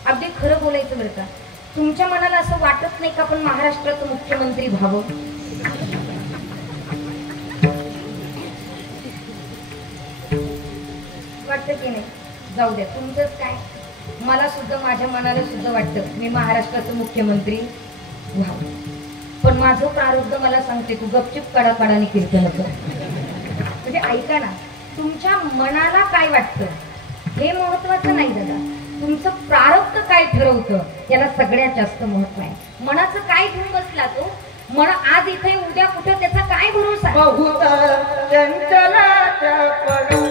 अगदी खरं बोलायचं बरं का. तुमच्या मनाला असं वाटत नाही का आपण महाराष्ट्राचं मुख्यमंत्री व्हावं? वाटतं की नाही? जाऊ द्या, तुमचंच काय, मला सुद्धा माझ्या मनाला सुद्धा वाटतं मी महाराष्ट्राचं मुख्यमंत्री व्हावं. पण माझं प्रारब्ध मला सांगते तू गपचूप कडाकडाने कीर्तन कर. म्हणजे ऐका ना, तुमच्या मनाला काय वाटतं हे महत्वाचं नाही दादा, तुमचं प्रारब्ध काय ठरवतं याला सगळ्यात जास्त महत्व आहे. मनाचं काय घेऊन बसला तो मन, आज इथे उद्या कुठं, त्याचा काय भरोसा? बहुत चंचलाच्या पडून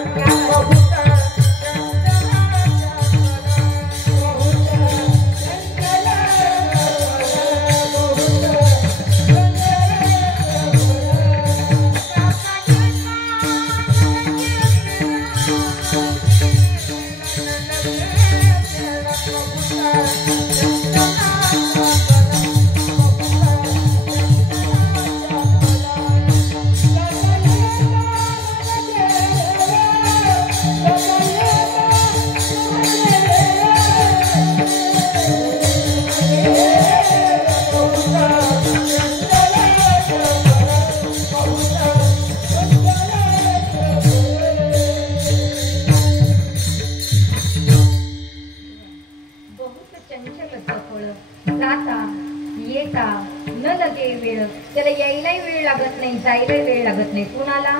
त्याला यायलाही वेळ लागत नाही, जायलाही वेळ लागत नाही. कुणाला?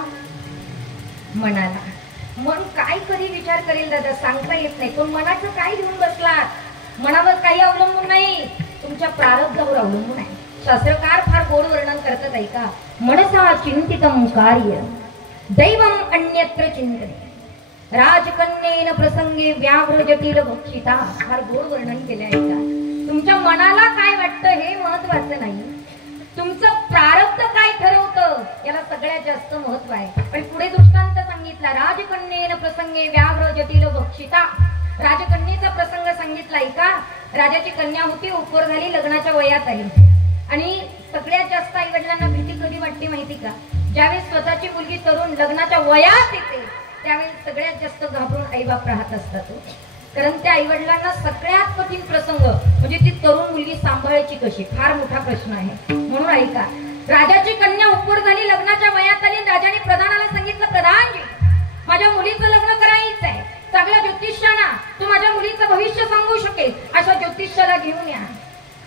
मनाला. मन काय कधी विचार करेल दादा सांगता येत नाही. पण मनाचं काय घेऊन बसलात? मनावर काही अवलंबून नाही, तुमच्या प्रारब्धावर अवलंबून आहे. शास्त्रकार फार गोड वर्णन करतात ऐका. मनसा चिंतितम कार्य दैवम अन्यत्र चिंतने राजकन्येन प्रसंगे व्याघ्र जटिल भक्षिता. फार गोड वर्णन केले ऐका. तुमच्या मनाला काय वाटतं हे महत्वाचं नाही, तुमचं प्रारब्ध काय ठरवतं याला सगळ्यात जास्त महत्व आहे. पण पुढे दृष्टांत सांगितला, राजकन्येन प्रसंगे व्याघ्र जटिल भक्षिता. राजकन्येचा प्रसंग सांगितला ऐका. राजाची कन्या होती, उपवर झाली, लग्नाच्या वयात आली. आणि सगळ्यात जास्त आई वडिलांना भीती कधी वाटते माहिती का? ज्यावेळेस स्वतःची मुलगी तरुण लग्नाच्या वयात येते त्यावेळेस सगळ्यात जास्त घाबरून आई बाप राहत असतात. कारण त्या आई वडिलांना सगळ्यात कठीण प्रसंग म्हणजे ती तरुण मुलगी सांभाळायची कशी, फार मोठा प्रश्न आहे. म्हणून ऐका, राजाची कन्या उपवर झाली, लग्नाच्या वयात आली. राजाने प्रधानाला सांगितलं, प्रधानजी माझ्या मुलीचं लग्न करायचं आहे, चांगल्या ज्योतिष्याना तो माझ्या मुलीचं भविष्य सांगू शकेल अशा ज्योतिष्याला घेऊन या.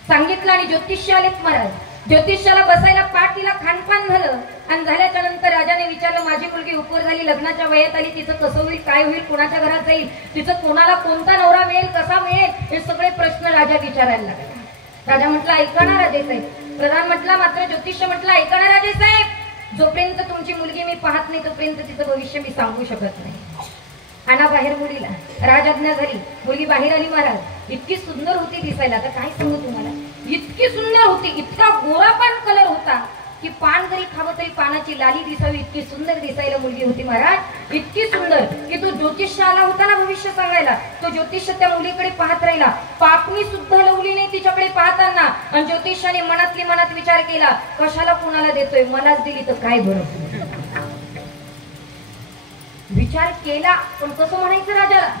सांगितलं आणि ज्योतिष्य आलेत महाराज. ज्योतिष्याला बसायला पाठ तिला खानपान झालं आणि झाल्याच्या नंतर राजाने विचारलं, माझी मुलगी उपवर झाली, लग्नाच्या वयात आली, तिचं कसं होईल, काय होईल, कोणाच्या घरात जाईल, तिचं कोणाला कोणता नवरा मिळेल, कसा मिळेल, हे सगळे प्रश्न राजा विचारायला लागला. राजा म्हटलं ऐका ना राजेसाहेब. प्रधान म्हटला, मात्र ज्योतिष्य म्हटलं ऐका ना राजेसाहेब, जोपर्यंत तुमची मुलगी मी पाहत नाही तोपर्यंत तिचं भविष्य मी सांगू शकत नाही. आणा बाहेर मुलीला. राजआज्ञा झाली, मुलगी बाहेर आली महाराज. इतकी सुंदर होती दिसायला, आता काय सांगू तुम्हाला, इतकी सुंदर होती, इतका गोरापान कलर होता की पान जरी खावं तरी पानाची लाली दिसावी इतकी सुंदर दिसायला मुलगी होती महाराज. इतकी सुंदर की तो ज्योतिष्य आला होता ना भविष्य सांगायला, तो ज्योतिष्य त्या मुलीकडे पाहत राहिला. पापणी सुद्धा लवली नाही तिच्याकडे पाहताना. आणि ज्योतिष्याने मनातली मनात विचार केला, कशाला कोणाला देतोय, मलाच दिली तर काय बरं. विचार केला पण कसं म्हणायचं राजाला.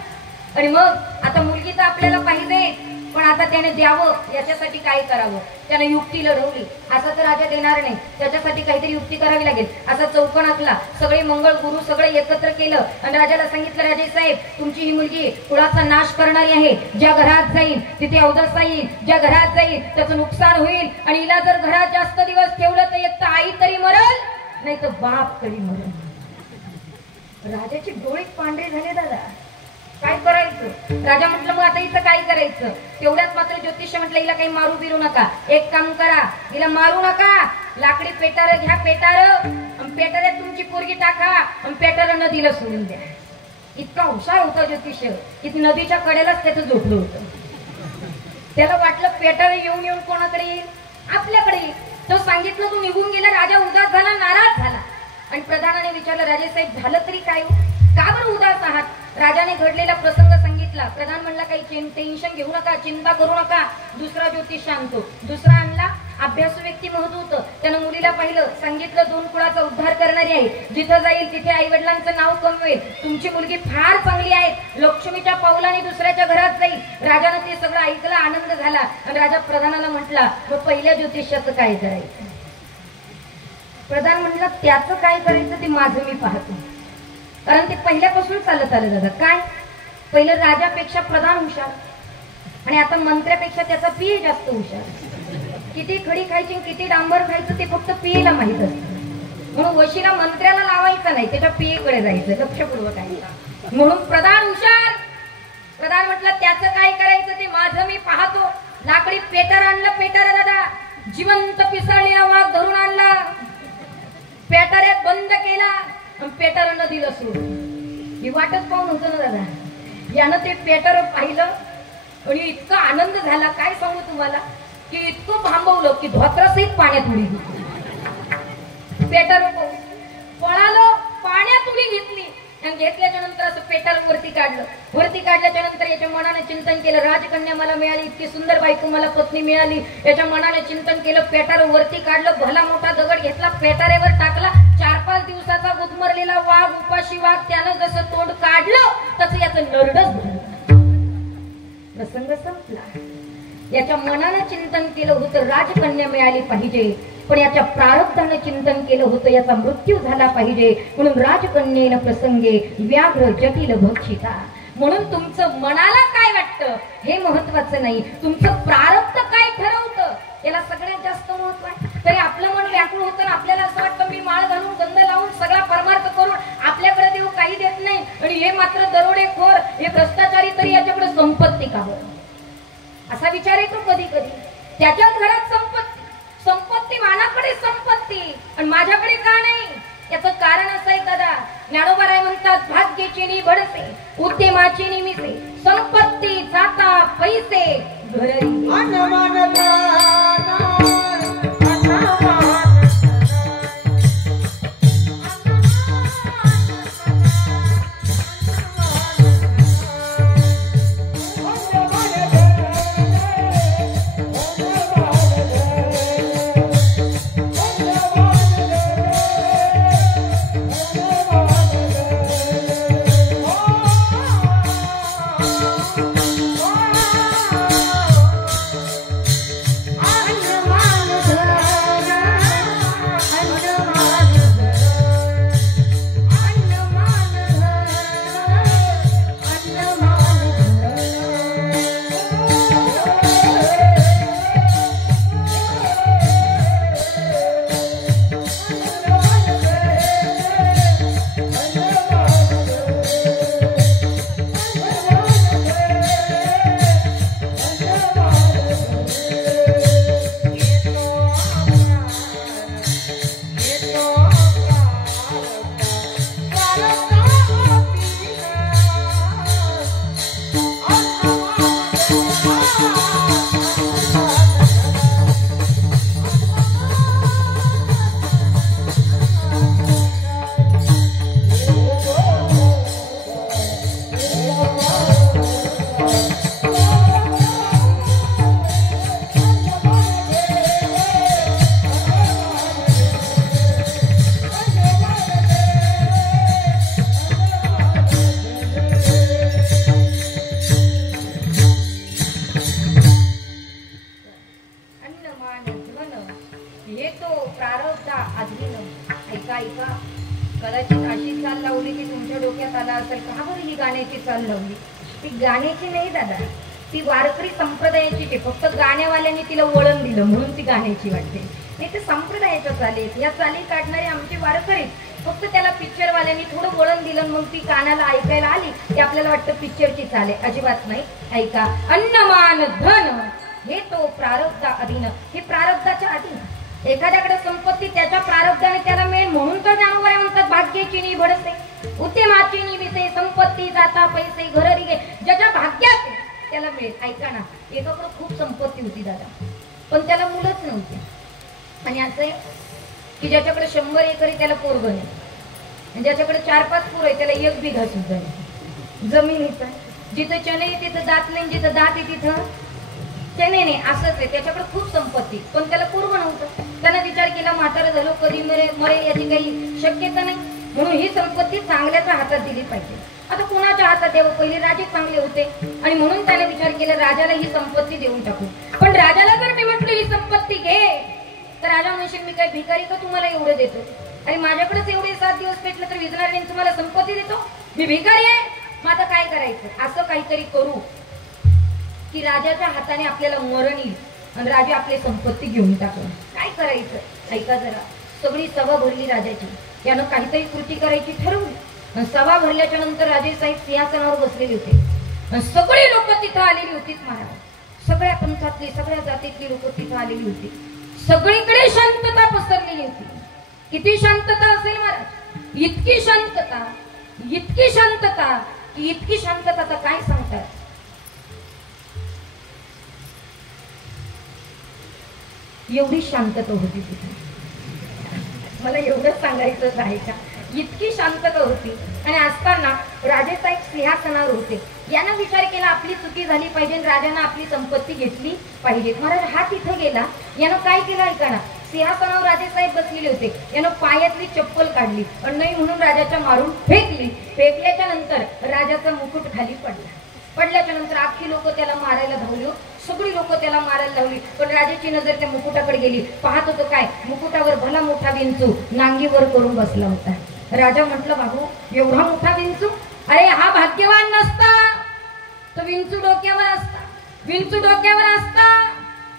आणि मग आता मुलगी तर आपल्याला पाहिजे, पण आता त्याने द्यावं याच्यासाठी काय करावं. त्याने युक्ती लढवली. असं तर राजा देणार नाही, त्याच्यासाठी काहीतरी युक्ती करावी लागेल. असा चौकन आखला, सगळे मंगळ गुरु सगळे एकत्र केलं आणि राजाला सांगितलं, राजे साहेब तुमची ही मुलगी कुळाचा नाश करणारी आहे. ज्या घरात जाईल तिथे अवदसा येईल, ज्या घरात जाईल त्याचं नुकसान होईल. आणि हिला जर घरात जास्त दिवस ठेवलं तर एक तर आई तरी मरल, नाही तर बाप तरी मरल. राजाचे डोळे पांढरे झाले दादा. काय करायचं? राजा म्हटलं मग आता हिचं काय करायचं? तेवढ्यात मात्र ज्योतिष म्हटलं हिला काही मारू बिरू नका, एक काम करा, हिला मारू नका, लाकडी पेटार घ्या, पेटाऱ्यात तुमची पोरगी टाका आणि पेटार नदीला सोडून द्या. इतका हुशार होता ज्योतिष की नदीच्या कडेलाच त्याचं झोपलं होतं. त्याला वाटलं पेटारे येऊन येऊन कोणाकडे येईल, आपल्याकडे येईल. तो सांगितलं, तो निघून गेला. राजा उदास झाला, नाराज झाला आणि प्रधानाने विचारलं, राजेसाहेब झालं तरी काय हो, का बरं उदास आहात? राजाने घडलेला प्रसंग सांगितला. प्रधान म्हणला, काही टेन्शन घेऊ नका, चिंता करू नका, दुसरा ज्योतिष आणतो. दुसरा आणला, अभ्यासू व्यक्ती महत्व होतं. त्यानं मुलीला पाहिलं, सांगितलं 2 कुळाचा उद्धार करणारी आहे, जिथं जाईल तिथे आई वडिलांचं नाव कमवेल, तुमची मुलगी फार चांगली आहे, लक्ष्मीच्या पावलाने दुसऱ्याच्या घरात जाईल. राजानं ते सगळं ऐकलं, आनंद झाला आणि राजा प्रधानाला म्हटला, मग पहिल्या ज्योतिषाचं काय करायचं? प्रधान म्हटलं, त्याचं काय करायचं ते माझं मी पाहतो. कारण ते पहिल्यापासून चालत आलं दादा. काय, पहिलं राजापेक्षा प्रधान हुशार आणि आता मंत्र्यापेक्षा त्याचा पिये जास्त हुशार. किती खडी खायची, किती डांबर खायचं ते फक्त पियेला माहित असतं. म्हणून वशीला मंत्र्याला लावायचं नाही, त्याच्या पियेकडे जायचं, लक्षपूर्वक आहे. म्हणून प्रधान हुशार. प्रधान म्हटलं, त्याचं काय करायचं ते माझं मी पाहतो. लाकडी पेटर आणलं, पेटर दादा जिवंत पिसळलेला वाघ धरून आणला, पेटाऱ्यात बंद केला, पेटर नदीला सोडून. ही वाटच पाहून होतं ना दादा. यानं ते पेटर पाहिलं आणि इतका आनंद झाला, काय सांगू तुम्हाला, की इतकं थांबवलं की धोत्रासहित पाण्यात उडी घेतली. पेटर पळालं, पाण्यात उडी घेतली आणि घेतल्याच्या नंतर असं पेटर वरती काढलं. वरती काढल्याच्या नंतर याच्या मनाने चिंतन केलं, राजकन्या मला मिळाली, इतकी सुंदर बायको मला पत्नी मिळाली. याच्या मनाने चिंतन केलं, पेटार वरती काढलं, भला मोठा दगड घेतला, पेटारेवर टाकला. 4-5 दिवसाचा गुदमरलेला वाघ, उपाशी वाघ, त्यानं जसं तोंड काढलं तसं याचं नरडच भरलं. प्रसंग संपला. याच्या मनानं चिंतन केलं होतं राजकन्या मिळाली पाहिजे, पण याच्या प्रारब्धानं चिंतन केलं होतं याचा मृत्यू झाला पाहिजे. म्हणून राजकन्येनं प्रसंगे व्याघ्र जटिल भक्षिता. म्हणून तुमचं मनाला काय वाटतं हे महत्वाचं नाही, तुमचं प्रारब्ध काय ठरवतं याला सगळ्यात जास्त महत्व आहे. तरी आपलं मन व्याकुळ होतं, आपल्याला असं वाटतं मी माळ घालून, गंध लावून, सगळा परमार्थ करून आपल्याकडे देव काही देत नाही आणि हे मात्र दरोडेखोर, हे भ्रष्टाचारी, तरी याच्याकडे संपत्ती का बरं, असा विचार येतो कधी कधी. त्याच्याच घरात संपत्ती वानाकडे संपत्ती आणि माझ्याकडे का नाही? याचं कारण असं आहे दादा. ज्ञानोबाराय म्हणतात, भाग्याची नि बडसे, उद्यमाची निमिसे, संपत्ती जाता पैसे घरी. कदाचित अशी चाल लावली की तुमच्या डोक्यात आला असेल, का बरं ही गाण्याची चाल लावली? ती गाण्याची नाही दादा, ती वारकरी संप्रदायाची आहे. फक्त गाण्यावाल्यांनी तिला वळण दिलं म्हणून ती गाण्याची वाटते. नाही तर संप्रदायाच्या चालीत या चाली काढणारे आमचे वारकरी. फक्त त्याला पिक्चरवाल्यांनी थोडं वळण दिलं, मग ती कानाला ऐकायला आली की आपल्याला वाटतं पिक्चरची चाले. अजिबात नाही. ऐका, अन्नमान धन हे तो प्रारब्ध अधीन. हे प्रारब्धाच्या अधीन. एखाद्याकडे संपत्ती त्याच्या प्रारब्धाने त्याला मिळेल, म्हणून तर ज्ञानोबा म्हणतात भाग्याची नि भडसे, उद्यमाची निमित्ते, संपत्ती जाता पैसे घर रिगे, ज्याच्या भाग्यात त्याला मिळेल. ऐका ना, एकाकडे खूप संपत्ती होती दादा, पण त्याला मुलंच नव्हती. आणि असं आहे की ज्याच्याकडे 100 एकर आहे त्याला पोरग नाही, आणि ज्याच्याकडे 4-5 पोर आहे त्याला 1 बिघा सुद्धा नाही जमिनीचा. जिथं चणे तिथं दात नाही, जिथं दात आहे तिथं चणे नाही. असंच आहे, त्याच्याकडे खूप संपत्ती पण त्याला पोरग नव्हतं. त्यानं विचार केला म्हातारं झालो, कधी मरेल याची काही शक्यता नाही, म्हणून ही संपत्ती चांगल्याच्या हातात दिली पाहिजे. आता कोणाच्या हातात द्यावं? पहिले राजे चांगले होते आणि म्हणून त्याने विचार केला राजाला ही संपत्ती देऊन टाकू. पण राजाला जर मी म्हटलं ही संपत्ती घे, तर राजा म्हणशील मी काय भिकारी का तुम्हाला एवढं देतो, आणि माझ्याकडेच एवढे 7 दिवस पेटलं तर विजणार नाही, तुम्हाला संपत्ती देतो, मी भिकारी आहे. मग आता काय करायचं? असं काहीतरी करू की राजाच्या हाताने आपल्याला मरण येईल आणि राजा आपली संपत्ती घेऊन टाकलं. काय करायचं? ऐका जरा. सगळी सभा भरली राजाची, यानं काहीतरी कृती करायची ठरवली. सभा भरल्याच्या नंतर राजे साहेब सिंहासनावर बसलेले होते आणि सगळी लोक तिथं आलेली होती महाराज. सगळ्या पंथातली, सगळ्या जातीतली लोक तिथं आलेली होती. सगळीकडे शांतता पसरलेली होती. किती शांतता असेल महाराज? इतकी शांतता, इतकी शांतता की इतकी शांतता तर काय सांगतात. एवढी शांतता होती तिथे. मला एवढंच सांगायचं आहे का, इतकी शांतता होती. आणि असताना राजेसाहेब सिंहासनावर होते. यानं विचार केला आपली चुकी झाली पाहिजे, राजानं आपली संपत्ती घेतली पाहिजे. महाराज हा तिथं गेला. यानं काय केलं ऐका ना, सिंहासनावर राजेसाहेब बसलेले होते, यानं पायातली चप्पल काढली आणि नाही म्हणून राजाच्या मारून फेकली. फेकल्याच्या नंतर राजाचा मुकुट खाली पडला. पडल्याच्या नंतर अख्खी लोक त्याला मारायला धावली. सगळी लोक त्याला मारायला लावली. पण राजाची नजर त्या मुकुटाकडे गेली. पाहत होतो काय, मुकुटावर भला मोठा विंचू नांगीवर करून बसला होता. राजा म्हटलं बाबू एवढा मोठा विंचू, अरे हा भाग्यवान नसता तो विंचू डोक्यावर असता. विंचू डोक्यावर असता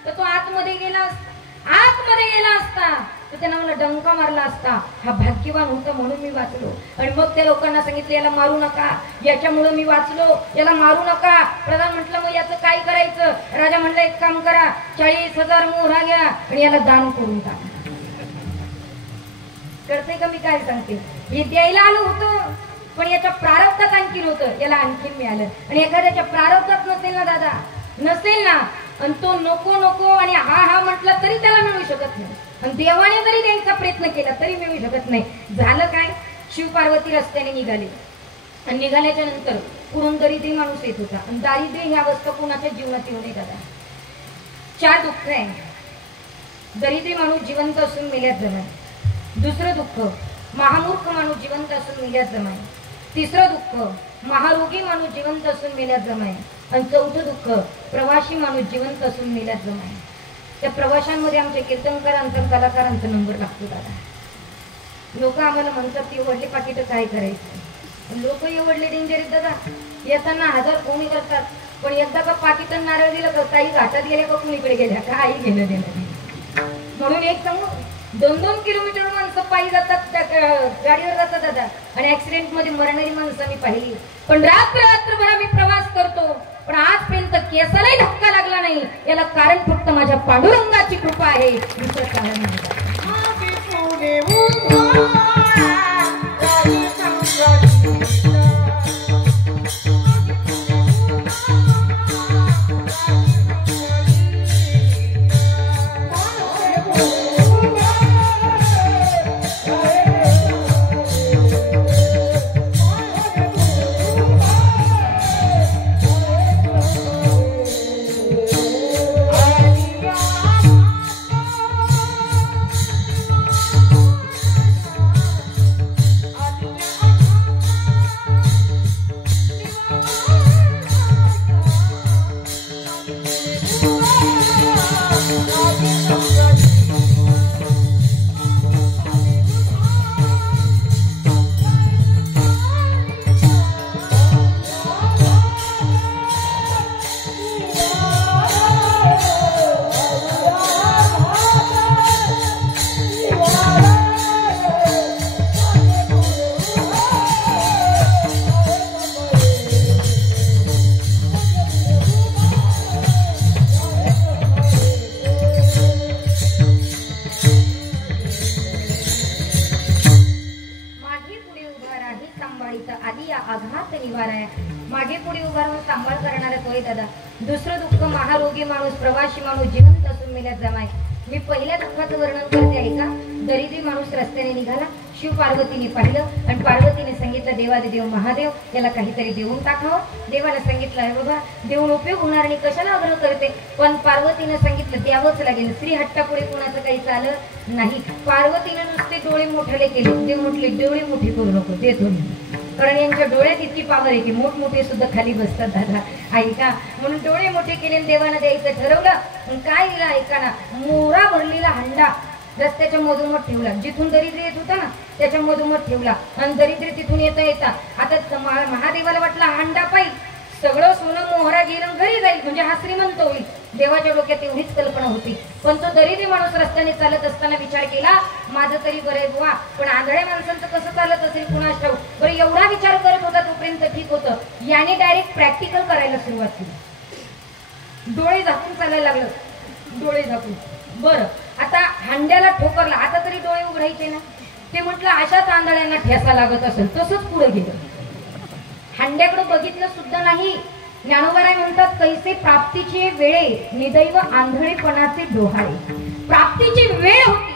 तर तो आतमध्ये गेला असता. आतमध्ये गेला असता तर त्यानं मला डंका मारला असता. हा भाग्यवान होता म्हणून मी वाचलो. आणि मग त्या लोकांना सांगितलं याला मारू नका, याच्यामुळे मी वाचलो, याला मारू नका. प्रधान म्हटलं मग याचं काय करायचं? राजा म्हटलं एक काम करा, 40,000 मोहरा घ्या आणि याला दान करून टाका. कळतंय का मी काय सांगते? हे द्यायला आलं होतं पण याच्या प्रारब्धात आणखी होतं, याला आणखी मिळालं. आणि एखाद्याच्या प्रारब्धात नसेल ना दादा, नसेल ना, आणि तो नको नको आणि हा हा म्हटला तरी त्याला मिळू शकत नाही. आणि देवाने जरी द्यायचा प्रयत्न केला तरी मिळू शकत नाही. झालं काय, शिव पार्वती रस्त्याने निघाले आणि निघाल्याच्या नंतर पुरून दरिद्री माणूस येत होता. आणि दारिद्र्य ही अवस्था कोणाच्या जीवनात येऊ नये दादा. 4 दुःख आहे. दरिद्री माणूस जिवंत असून मेल्यात जमाय. दुसरं दुःख, महामूर्ख माणूस जिवंत असून मेल्यात जमाय. तिसरं दुःख, महारोगी माणूस जिवंत असून मेल्यात जमाय. आणि चौथं दुःख, प्रवासी माणूस जिवंत असून मेल्यात जमाय. त्या प्रवाशांमध्ये आमच्या कीर्तनकारांचा, कलाकारांचा नंबर लागतो दादा. लोक आम्हाला म्हणतात ती एवढले पाकिट काय करायचं. लोक एवढले डेंजर आहेत दादा. येताना 1000 कोणी करतात, पण एकदा का पाकिट नारळ दिलं का काही घाटात गेल्या का कुणीकडे गेल्या काही घेणं देणं. म्हणून एक सांगू, 2-2 किलोमीटर माणसं पायी जातात, गाडीवर जातात दादा. आणि ऍक्सिडेंट मध्ये मरणारी माणसं मी पाहिली. पण रात्रभर आम्ही प्रवास करतो, पण आजपर्यंत केसालाही धक्का लागला नाही. याला कारण फक्त माझ्या पांडुरंगाची कृपा आहे, दुसरं कारण नाही. लावून सांभाळ करणारा तोय दादा. दुसरं दुःख महारोगी माणूस, प्रवासी माणूस, जिवंत असून मेल्यात जमाय. मी पहिल्या दुःखाचं वर्णन करते ऐका. दरिद्री माणूस रस्त्याने निघाला. शिव पार्वतीने पाहिलं आणि पार्वतीने सांगितलं देवादिदेव महादेव याला काहीतरी देऊन टाकावं. देवाला सांगितलं आहे बाबा देऊन उपयोग होणार नाही, कशाला आग्रह करते. पण पार्वतीनं सांगितलं द्यावंच लागेल. स्त्री हट्टापुढे कोणाचं काही चालत नाही. पार्वतीनं नुसते डोळे मोठे केले. देव म्हटले डोळे मोठे करू नको, देतो मी. कारण यांच्या डोळ्यात इतकी पावर आहे की मोठमोठे सुद्धा खाली बसतात दादा ऐका. म्हणून डोळे मोठे केले आणि देवानं द्यायचं ठरवलं. काय दिलं ऐका ना, मोरा भरलेला हंडा रस्त्याच्या मधोमध ठेवला. जिथून दरिद्र येत होता ना त्याच्या मधोमध ठेवला. आणि दरिद्र तिथून येता आता महादेवाला वाटला हंडा पाहिजे, सगळं सोनं मोहरा गेलं घरी जाईल म्हणजे हा श्रीमंत होईल. देवाच्या डोक्यात एवढीच कल्पना होती. पण तो दरिद्री माणूस रस्त्याने चालत असताना विचार केला माझं तरी बरं बुवा, पण आंधळ्या माणसांचं कसं चालत असेल कुणास ठाऊक. बरं एवढा विचार करत होता तोपर्यंत ठीक होतं. याने डायरेक्ट प्रॅक्टिकल करायला सुरुवात केली. डोळे झाकून चालायला लागलं. डोळे झाकून बरं आता हंड्याला ठोकरला. आता तरी डोळे उघडायचे ना. ते म्हटलं अशाच आंधळ्यांना ठेसा लागत असेल. तसंच पुढे गेलं. हंड्याकडे बघितलं सुद्धा नाही. ज्ञानोबाराय म्हणतात कैसे प्राप्तीची वेळे निदैव आंधळेपणाचे डोहाळे. प्राप्तीची वेळ होती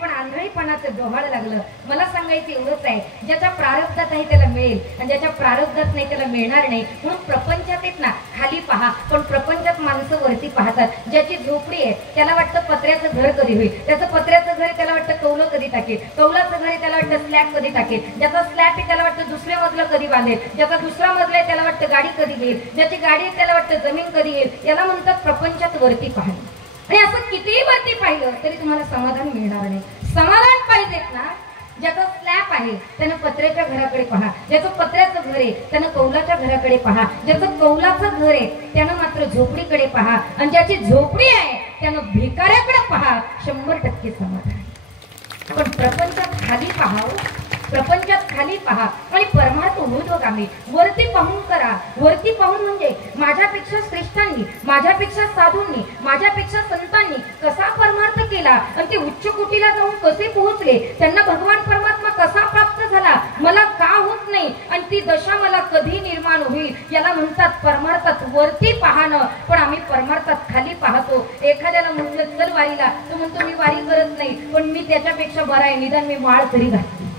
पण आंधळेपणाचं डोहाळ लागलं. मला सांगायचं एवढंच आहे ज्याच्या प्रारब्धात आहे त्याला मिळेल आणि ज्याच्या प्रारब्धात नाही त्याला मिळणार नाही. म्हणून प्रपंचात येत ना खाली पहा पण प्रपंचात माणसं वरती पाहतात. ज्याची झोपडी आहे त्याला वाटतं पत्र्याचं घर कधी होईल. त्याचं पत्र्याचं घर त्याला वाटतं कौलं कधी टाकेल. कौलाचं घर त्याला वाटतं स्लॅब कधी टाकेल. ज्याचा स्लॅब आहे त्याला वाटतं दुसऱ्या मजला कधी बांधेल. ज्याचा दुसरा मजला आहे त्याला वाटतं गाडी कधी घेईल. ज्याची गाडी आहे त्याला वाटतं जमीन कधी येईल. याला म्हणतात प्रपंचात वरती पाहणं. आणि असं कितीही वरती पाहिलं तरी तुम्हाला समाधान मिळणार नाही. समाधान पाहिजेत ना. ज्याचा स्लॅब आहे त्यानं पत्र्याच्या घराकडे पहा. ज्याचं पत्र्याचं घर आहे त्यानं कौलाच्या घराकडे पहा. ज्याचं कौलाचं घर आहे त्यानं मात्र झोपडीकडे पहा. आणि ज्याची झोपडी आहे त्यानं भिकाऱ्याकडे पहा. 100% समाधान. पण प्रपंचात खाली पहा. प्रपंचात खाली पहा आणि परमार्थ ऊर्ध्वगामी. वरती पाहून करा. वरती पाहून म्हणजे माझ्यापेक्षा श्रेष्ठांनी, माझ्यापेक्षा साधूंनी, माझ्यापेक्षा संतांनी कसा परमार्थ केला आणि ते उच्च कोटीला जाऊन कसे पोहोचले, त्यांना भगवान परमात्मा कसा प्राप्त झाला, मला का होत नाही आणि ती दशा मला कधी निर्माण होईल. याला म्हणतात परमार्थात वरती पाहणं. पण आम्ही परमार्थात खाली पाहतो. एखाद्याला म्हटलं चल वारीला, तो म्हणतो मी वारी करत नाही पण मी त्याच्यापेक्षा बरा आहे, निदान मी माळ तरी घातली.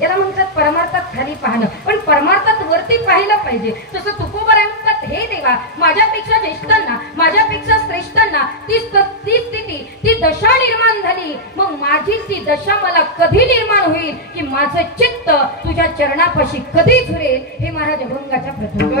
याला म्हणतात परमार्थात खाली पाहणं. पण परमार्थात वरती पाहिलं पाहिजे. तसं तुकोबाराय म्हणतात हे देवा माझ्यापेक्षा ज्येष्ठांना, माझ्यापेक्षा श्रेष्ठांना ती स्थिती, ती दशा निर्माण झाली. मग माझी ती दशा मला कधी निर्माण होईल की माझं चित्त तुझ्या चरणापाशी कधी झुरेल. हे महाराज अभंगाच्या प्रथम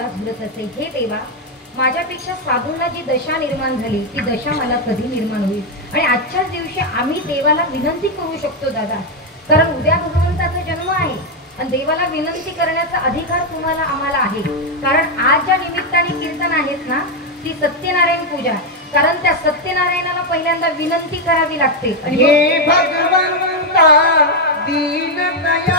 मला झुलत असे. हे देवा, माझ्यापेक्षा साधूंना जी दशा निर्माण झाली ती दशा मला कधी निर्माण होईल? आणि आजच्याच दिवशी आम्ही देवाला विनंती करू शकतो दादा, कारण उद्या भगवंताचा जन्म आहे आणि देवाला विनंती करण्याचा अधिकार तुम्हाला आम्हाला आहे. कारण आज ज्या निमित्ताने कीर्तन आहेत ना, ती सत्यनारायण पूजा, कारण त्या सत्यनारायणाला पहिल्यांदा विनंती करावी लागते. हे भगवंता दीनदयाळा,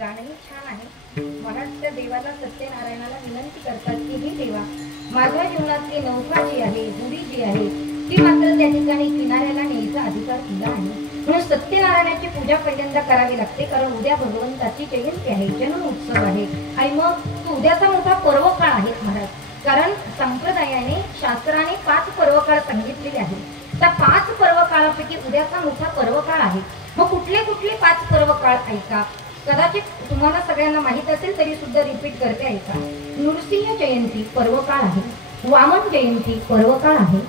गाणंही छान आहे. मला त्या देवाला सत्यनारायणाला विनंती करतात की हे देवा, माझ्या जीवनातली नौका जी आहे, बुडी जी आहे, ती मात्र त्या ठिकाणी किनाऱ्याला न्यायचा अधिकार तुला आहे. म्हणून सत्यनारायणाची पूजा पहिल्यांदा करावी लागते, कारण उद्या भगवंताची जयंती आहे, जन्म उत्सव आहे. आणि मग तो उद्याचा मोठा पर्वकाळ आहे महाराज. कारण संप्रदायाने शास्त्राने 5 पर्वकाळ सांगितलेले आहेत. त्या 5 पर्वकाळापैकी उद्याचा मोठा पर्वकाळ आहे. मग कुठले कुठले 5 पर्वकाळ ऐका. कदाचित तुम्हाला सगळ्यांना माहित असेल तरी सुद्धा रिपीट करते ऐका. नृसिंह जयंती पर्वकाळ आहे, वामन जयंती पर्वकाळ आहे,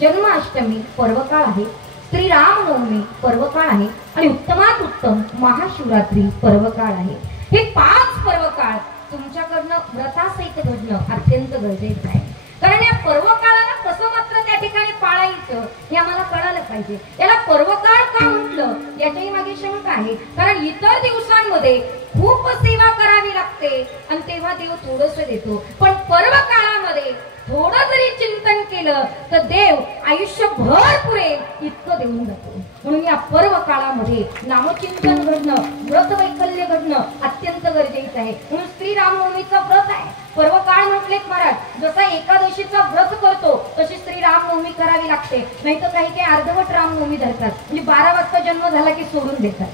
जन्माष्टमी पर्वकाळ आहे, श्रीरामनवमी पर्वकाळ आहे आणि उत्तमात उत्तम महाशिवरात्री पर्वकाळ आहे. हे 5 पर्वकाळ तुमच्याकडनं व्रतासहित घडणं अत्यंत गरजेचं आहे. कारण या पर्वकाळाला कसं मात्र त्या ठिकाणी पाळायचं हे आम्हाला कळालं पाहिजे. याला पर्वकाळ का म्हटलं याच्याही मागे शंका आहे. कारण इतर दिवसांमध्ये खूप सेवा करावी लागते आणि तेव्हा देव थोडंसं देतो, पण पर्वकाळामध्ये थोडं जरी चिंतन केलं तर देव आयुष्यभर पुरेल इतकं देऊन जातो. म्हणून या पर्व काळामध्ये नामचिंतन घडणं, व्रत वैकल्य घडणं अत्यंत गरजेचं आहे. म्हणून श्रीरामनवमीचं व्रत आहे. पर्व काळ म्हटले महाराज, जसा एकादशीचा व्रत करतो तशी श्रीरामनवमी करावी लागते. नाही तर काही काही अर्धवट रामनवमी धरतात, म्हणजे 12 वाजता जन्म झाला की सोडून देतात.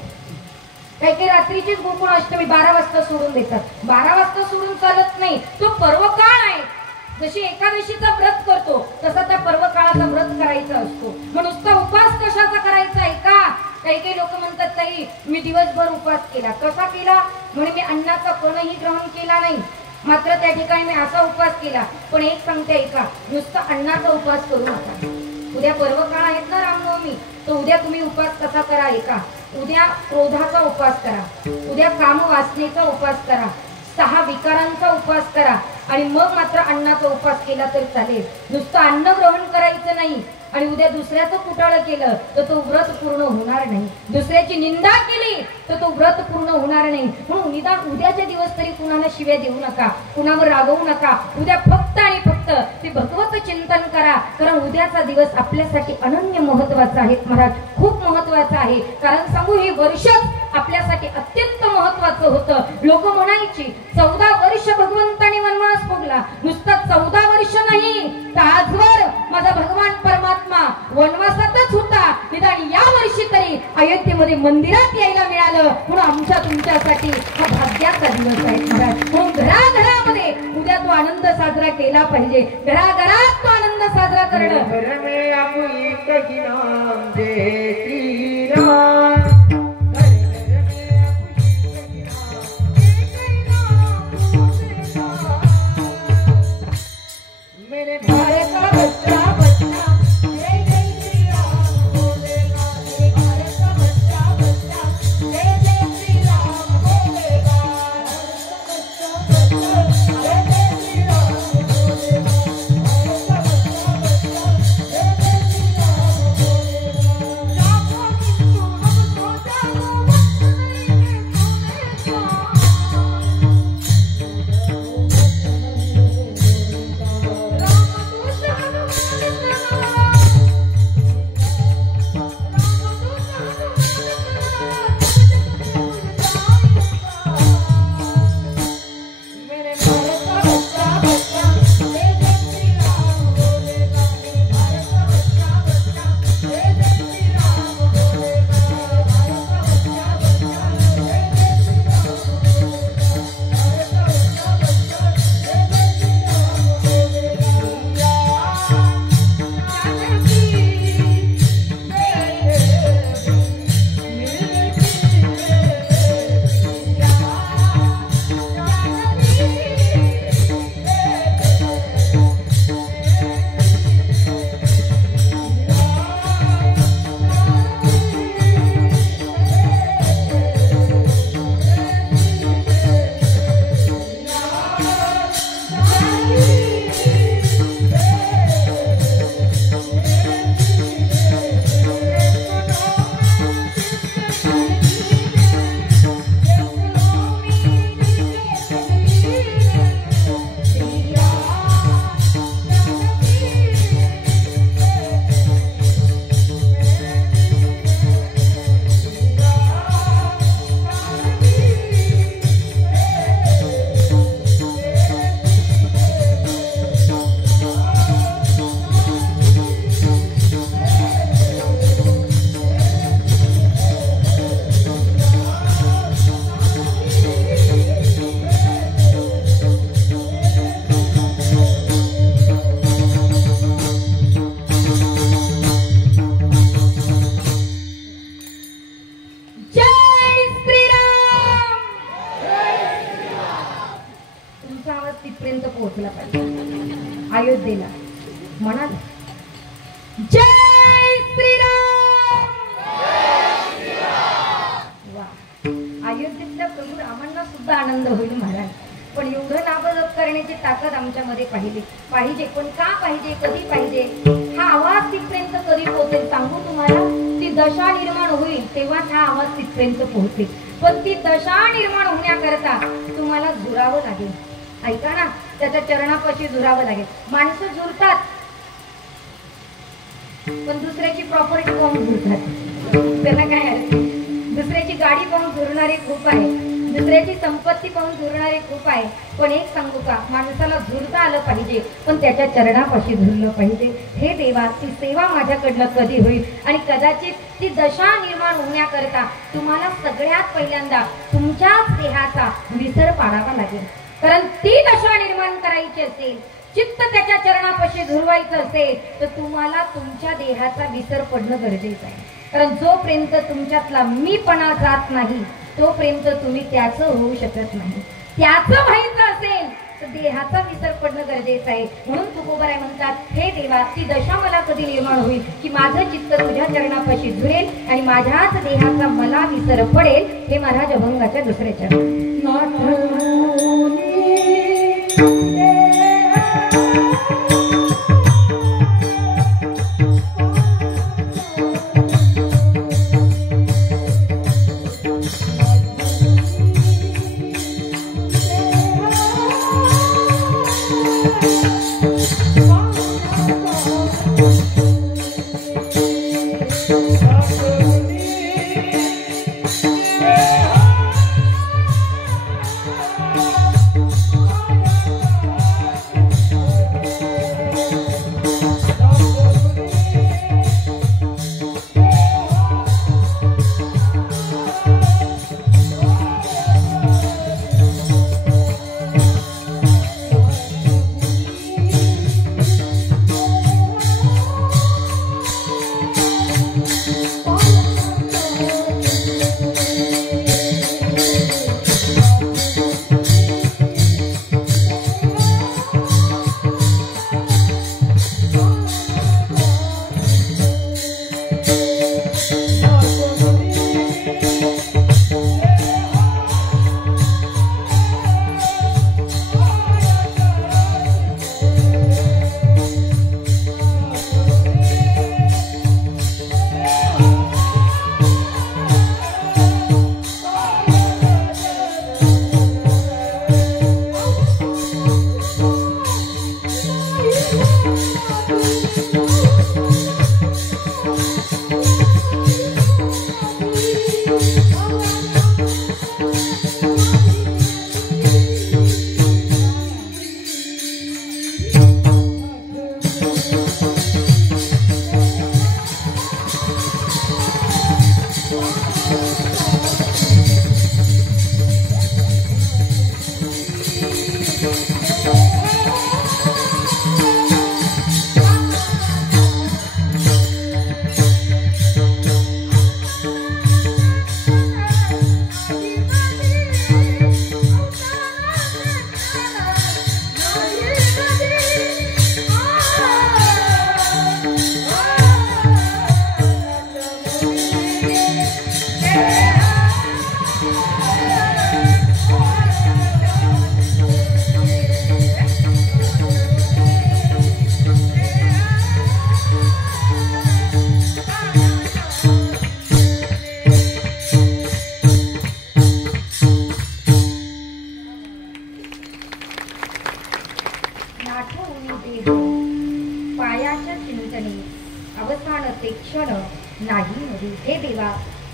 काही काही रात्रीचीच गोकुळाष्टमी 12 वाजता सोडून देतात. 12 वाजता सोडून चालत नाही, तो पर्व काळ आहे. जशी एकादशीचा व्रत करतो तसा त्या पर्व काळाचा व्रत करायचा असतो. मग नुसता उपवास कशाचा करायचा आहे का? काही काही लोक म्हणतात ताई मी दिवसभर उपवास केला. कसा केला? म्हणे मी अन्नाचा कणही ग्रहण केला नाही, मात्र त्या ठिकाणी मी असा उपवास केला. पण एक सांगते ऐका, नुसता अन्नाचा उपवास करू नका. उद्या पर्व काळ आहेत ना रामनवमी, तर उद्या तुम्ही उपवास कसा करा ऐका. उद्या क्रोधाचा उपवास करा, उद्या काम वासनेचा उपवास करा, 6 विकारांचा उपवास करा आणि मग मात्र अन्नाचा उपवास केला तर चालेल. नुसतं अन्न ग्रहण करायचं नाही आणि उद्या दुसऱ्याचं कुटाळं केलं तर तो व्रत पूर्ण होणार नाही. दुसऱ्याची निंदा केली तर तो व्रत पूर्ण होणार नाही. म्हणून निदान उद्याचे दिवस तरी कुणाला शिव्या देऊ नका, कुणावर रागवू नका. उद्या फक्त आणि फक्त ते भगवत चिंतन करा, कारण उद्याचा दिवस आपल्यासाठी अनन्य महत्वाचा आहे महाराज, खूप महत्वाचा आहे. कारण सांगू, हे वर्षच आपल्यासाठी अत्यंत महत्वाचं होतं. लोक म्हणायची 14 वर्ष भगवंताने वनवास भोगला. नुसतं 14 वर्ष नाही, तर आजवर माझा भगवान परमात्मा वनवासातच होता. निदान या वर्षी तरी अयोध्येमध्ये मंदिरात यायला मिळालं, म्हणून आमच्या तुमच्यासाठी हा भाग्याचा दिवस आहे महाराज. म्हणून घराघरामध्ये उद्या तो आनंद साजरा केला पाहिजे. घराघरात तो आनंद साजरा करणं. अयोध्येला म्हणाल जय श्रीराम. वा, अयोध्येतल्या प्रभू रामांना सुद्धा आनंद होईल महाराज. पण एवढं नामजप करण्याची ताकद आमच्यामध्ये पाहिजे. पण का पाहिजे, कधी पाहिजे, हा आवाज तिथपर्यंत कधी पोहोचेल सांगू तुम्हाला. ती दशा निर्माण होईल तेव्हाच हा आवाज तिथपर्यंत पोहोचेल. पण ती दशा निर्माण होण्याकरता तुम्हाला झुरावं लागेल. ऐका ना, त्याच्या चरणापाशी झुरावं लागेल. माणसं झुरतात पण दुसऱ्याची प्रॉपर्टी पाहून झुरतात. त्याला काय आहे, दुसऱ्याची गाडी पाहून झुरणारे खूप आहे, दुसऱ्याची संपत्ती पाहून झुरणारे खूप आहे. पण एक सांगू का, माणसाला झुरता आलं पाहिजे पण त्याच्या चरणापाशी झुरलं पाहिजे. हे देवा, ती सेवा माझ्याकडनं कधी होईल. आणि कदाचित ती दशा निर्माण होण्याकरता तुम्हाला सगळ्यात पहिल्यांदा तुमच्याच देहाचा विसर पाडावा लागेल. कारण ती दशा निर्माण करायची असेल, चित्त त्याच्या चरणापाशी झुरवायचं असेल तर तुम्हाला तुमच्या देहाचा विसर पडणं गरजेचं आहे. कारण जोपर्यंत तुमच्यातला मीपणा जात नाही तोपर्यंत तुम्ही त्याचं होऊ शकत नाही. त्याचं व्हायचं असेल तर देहाचा विसर पडणं गरजेचं आहे. म्हणून तुकोबाराय म्हणतात, हे देवा, ती दशा मला कधी निर्माण होईल की माझं चित्त तुझ्या चरणापाशी झुरेल आणि माझ्याच देहाचा मला विसर पडेल. हे महाराज अभंगाच्या दुसरे चरण.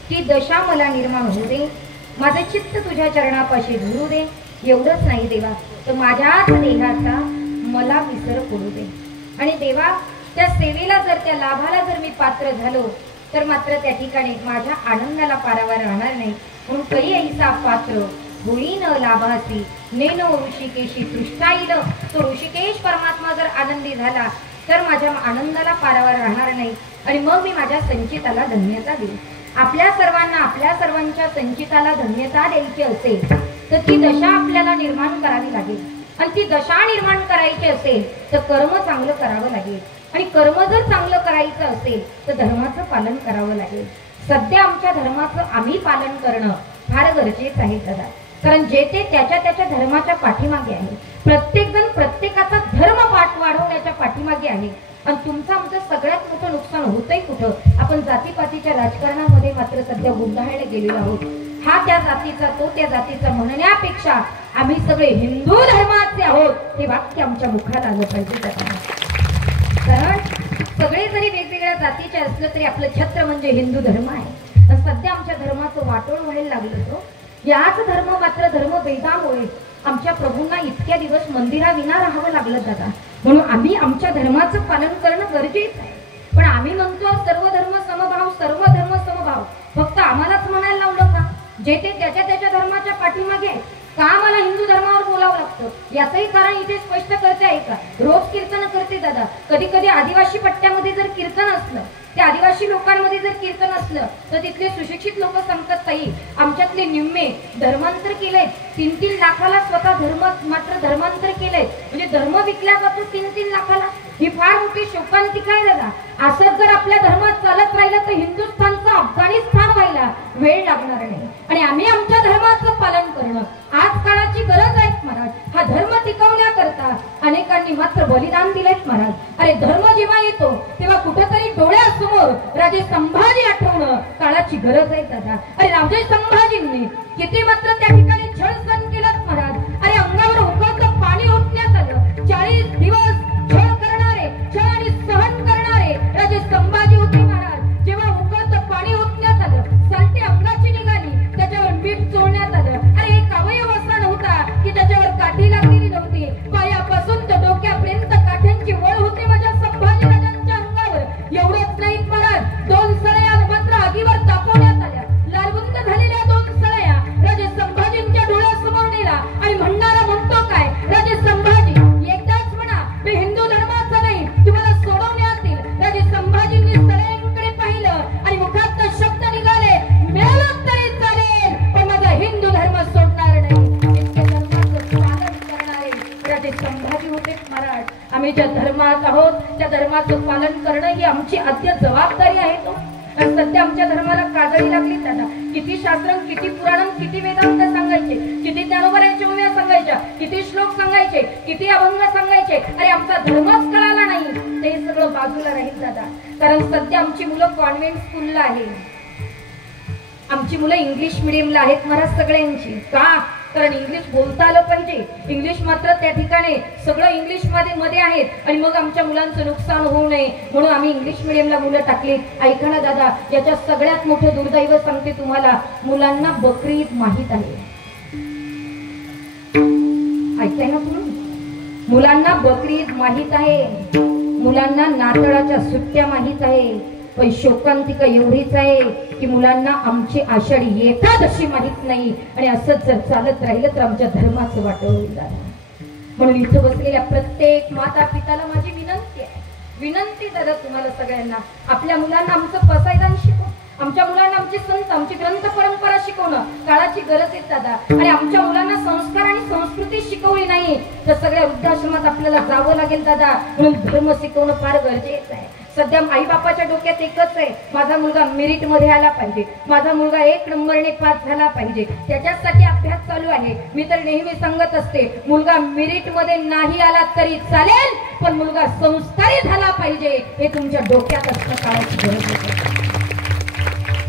ती दशा मला निर्माण होऊ दे, माझे चित्त तुझ्या चरणापाशी झुरू दे. एवढंच नाही देवा, तर माझ्याच देहाचा मला विसर पडू दे. आणि देवा, त्या सेवेला जर, त्या लाभाला जर मी पात्र झालो तर मात्र त्या ठिकाणी माझ्या आनंदाला पारावार राहणार नाही. म्हणून कई ऐसा पात्र होईन लाभासी नेनो ऋषिकेशी तृष्टाईल. तो ऋषिकेश परमात्मा जर आनंदी झाला तर माझ्या आनंदाला पारावार राहणार नाही आणि मग मी माझ्या संचिताला धन्यता देईन. आपल्या सर्वांना, आपल्या सर्वांच्या संचिताला धन्यता द्यायची असेल तर ती दशा आपल्याला निर्माण करावी लागेल. आणि ती दशा निर्माण करायची असेल तर कर्म चांगलं करावं लागेल आणि कर्म जर चांगलं करायचं असेल तर धर्माचं पालन करावं लागेल. सध्या आमच्या धर्माचं आम्ही पालन करणं फार गरजेचं आहे दादा. कारण जे ते त्याच्या त्याच्या धर्माच्या पाठीमागे आहे. प्रत्येक जण प्रत्येकाचा धर्म वाढवण्याच्या पाठीमागे आहे. आणि तुमचं आमचं सगळ्यात मोठं नुकसान होतंय कुठं? आपण जातीपातीच्या राजकारणामध्ये मात्र सध्या गुंडाळले गेलेलो आहोत. हा त्या जातीचा तो त्या जातीचा म्हणण्यापेक्षा आम्ही सगळे हिंदू धर्माचे आहोत हे वाक्य आमच्या मुखात आलं पाहिजे. कारण सगळे जरी वेगवेगळ्या जातीचे असलं तरी आपलं छत्र म्हणजे हिंदू धर्म आहे. आणि सध्या आमच्या धर्माचं वाटोळ व्हायला लागलं तो. याच धर्म मात्र धर्मभेदामुळे आमच्या प्रभूंना इतक्या दिवस मंदिराविना राहावं लागलं दादा. म्हणून आम्ही आमच्या धर्माचं पालन करणं गरजेचं आहे. पण आम्ही म्हणतो सर्व धर्म समभाव, सर्व धर्म समभाव. फक्त आम्हालाच म्हणायला लावलं का? जे ते त्याच्या त्याच्या धर्माच्या पाठीमागे का आम्हाला हिंदू धर्मावर बोलावं लागतं? याचंही कारण इथे स्पष्ट करते आहे का? रोज कीर्तन करते दादा. कधी कधी आदिवासी पट्ट्यामध्ये जर कीर्तन असलं, त्या आदिवासी लोकांमध्ये जर कीर्तन असलं तर तिथले सुशिक्षित लोक सांगतात ताई आमच्यातले निम्मे धर्मांतर केलंय. 3-3 लाखाला स्वतः मात्र धर्मांतर केलंय. म्हणजे धर्म विकला जातो 3-3 लाखाला. ही फार मोठी शोकांतिका आहे दादा. असं जर आपल्या धर्मात चालत राहिलं तर हिंदुस्थानचं अफगाणिस्तान व्हायला वेळ लागणार नाही. आणि आम्ही आमच्या धर्माचं पालन करणं आज काळाची गरज आहे महाराज. हा धर्म टिकवण्याकरता अनेकांनी मात्र बलिदान दिलेत महाराज. अरे धर्म जेव्हा येतो तेव्हा कुठेतरी डोळ्यासमोर राजे संभाजी आठवणं काळाची गरज आहे दादा. अरे राजे संभाजींनी किती मात्र त्या ठिकाणी छळ सहन केलं महाराज. अरे अंगावर उकळतं पाणी ओतण्यात आलं. 40 दिवस छळ करणारे, छळ आणि सहन करणारे राजे संभाजी होते महाराज. जेव्हा उकळतं पाणी ओतण्यात आलं, सालटी अंगाची निघाली, त्याच्यावर मीठ चोळण्यात आलं. अरे एक अवयव असा नव्हता की त्याच्यावर काठी लागलेली नव्हती. पायापासून तर डोक्यापर्यंत काठ्यांची वळ होते माझ्या संभाजी राजांच्या अंगावर. एवढंच नाही महाराज, 2 सळया मात्र आगीवर तापवण्यात आल्या. लालबुंद झालेल्या 2 सळया राजे संभाजींच्या डोळ्यासमोर नेला आणि म्हणणारा म्हणतो काय? राजे संभाजी एकदाच म्हणा मी हिंदू धर्माचा नाही, तुम्हाला सोडवण्यात येईल. राजे संभाजींनी सळयांकडे पाहिलं आणि मुखात शब्द निघाले, मेलं तरी चालेल पण माझा हिंदू धर्म सोडणार नाही. इतके धर्माचं पालन करणारे राजे संभाजी होते महाराज. आम्ही ज्या धर्मात आहोत त्या धर्माचं पालन करणं ही आमची आद्य जबाबदारी आहे. तो सध्या आमच्या धर्माला काजळी लागली दादा. किती शास्त्र, किती पुराण, किती वेदांत सांगायचे, किती ज्ञानोबरांच्या उभ्या सांगायच्या, किती श्लोक सांगायचे, किती अभंग सांगायचे. अरे आमचा धर्मच कळाला नाही. ते सगळं बाजूला राहील दादा. कारण सध्या आमची मुलं कॉन्व्हेंट स्कूलला आहे, आमची मुलं इंग्लिश मिडियमला आहेत महाराज सगळ्यांची. का? कारण इंग्लिश बोलता आलं पाहिजे. इंग्लिश मात्र त्या ठिकाणी सगळं इंग्लिश मध्ये आहेत आणि मग आमच्या मुलांचं नुकसान होऊ नये म्हणून आम्ही इंग्लिश मिडियमला मुलं टाकली. ऐका ना दादा, याच्या सगळ्यात मोठं दुर्दैव सांगते तुम्हाला, मुलांना बकरी ईद माहित आहे. ऐकताय ना तुम्ही? मुलांना बकरी ईद माहित आहे, मुलांना नाताळाच्या सुट्ट्या माहित आहे. पण शोकांतिका एवढीच आहे की मुलांना आमची आषाढी एकादशी माहित नाही. आणि असंच जर चालत राहिलं तर आमच्या धर्माचं वाटोळं होईल. म्हणून इथं बसलेल्या प्रत्येक माता पिताला माझी विनंती आहे, विनंती दादा तुम्हाला सगळ्यांना, आपल्या मुलांना आमचं पसायदान शिकवा. आमच्या मुलांना आमचे संत, आमची ग्रंथ परंपरा शिकवणं काळाची गरज आहे दादा. आणि आमच्या मुलांना संस्कार आणि संस्कृती शिकवली नाही तर सगळ्या वृद्धाश्रमात आपल्याला जावं लागेल दादा. म्हणून धर्म शिकवणं फार गरजेचं आहे. सध्या आई बापाच्या डोक्यात एकच आहे, माझा मुलगा मेरिट मध्ये आला पाहिजे, माझा मुलगा 1 नंबरने पास झाला पाहिजे. त्याच्यासाठी अभ्यास चालू आहे. मी तर नेहमी सांगत असते, मुलगा मेरिट मध्ये नाही आला तरी चालेल पण मुलगा संस्कारी झाला पाहिजे हे तुमच्या डोक्यात असणं काळाची गरज आहे.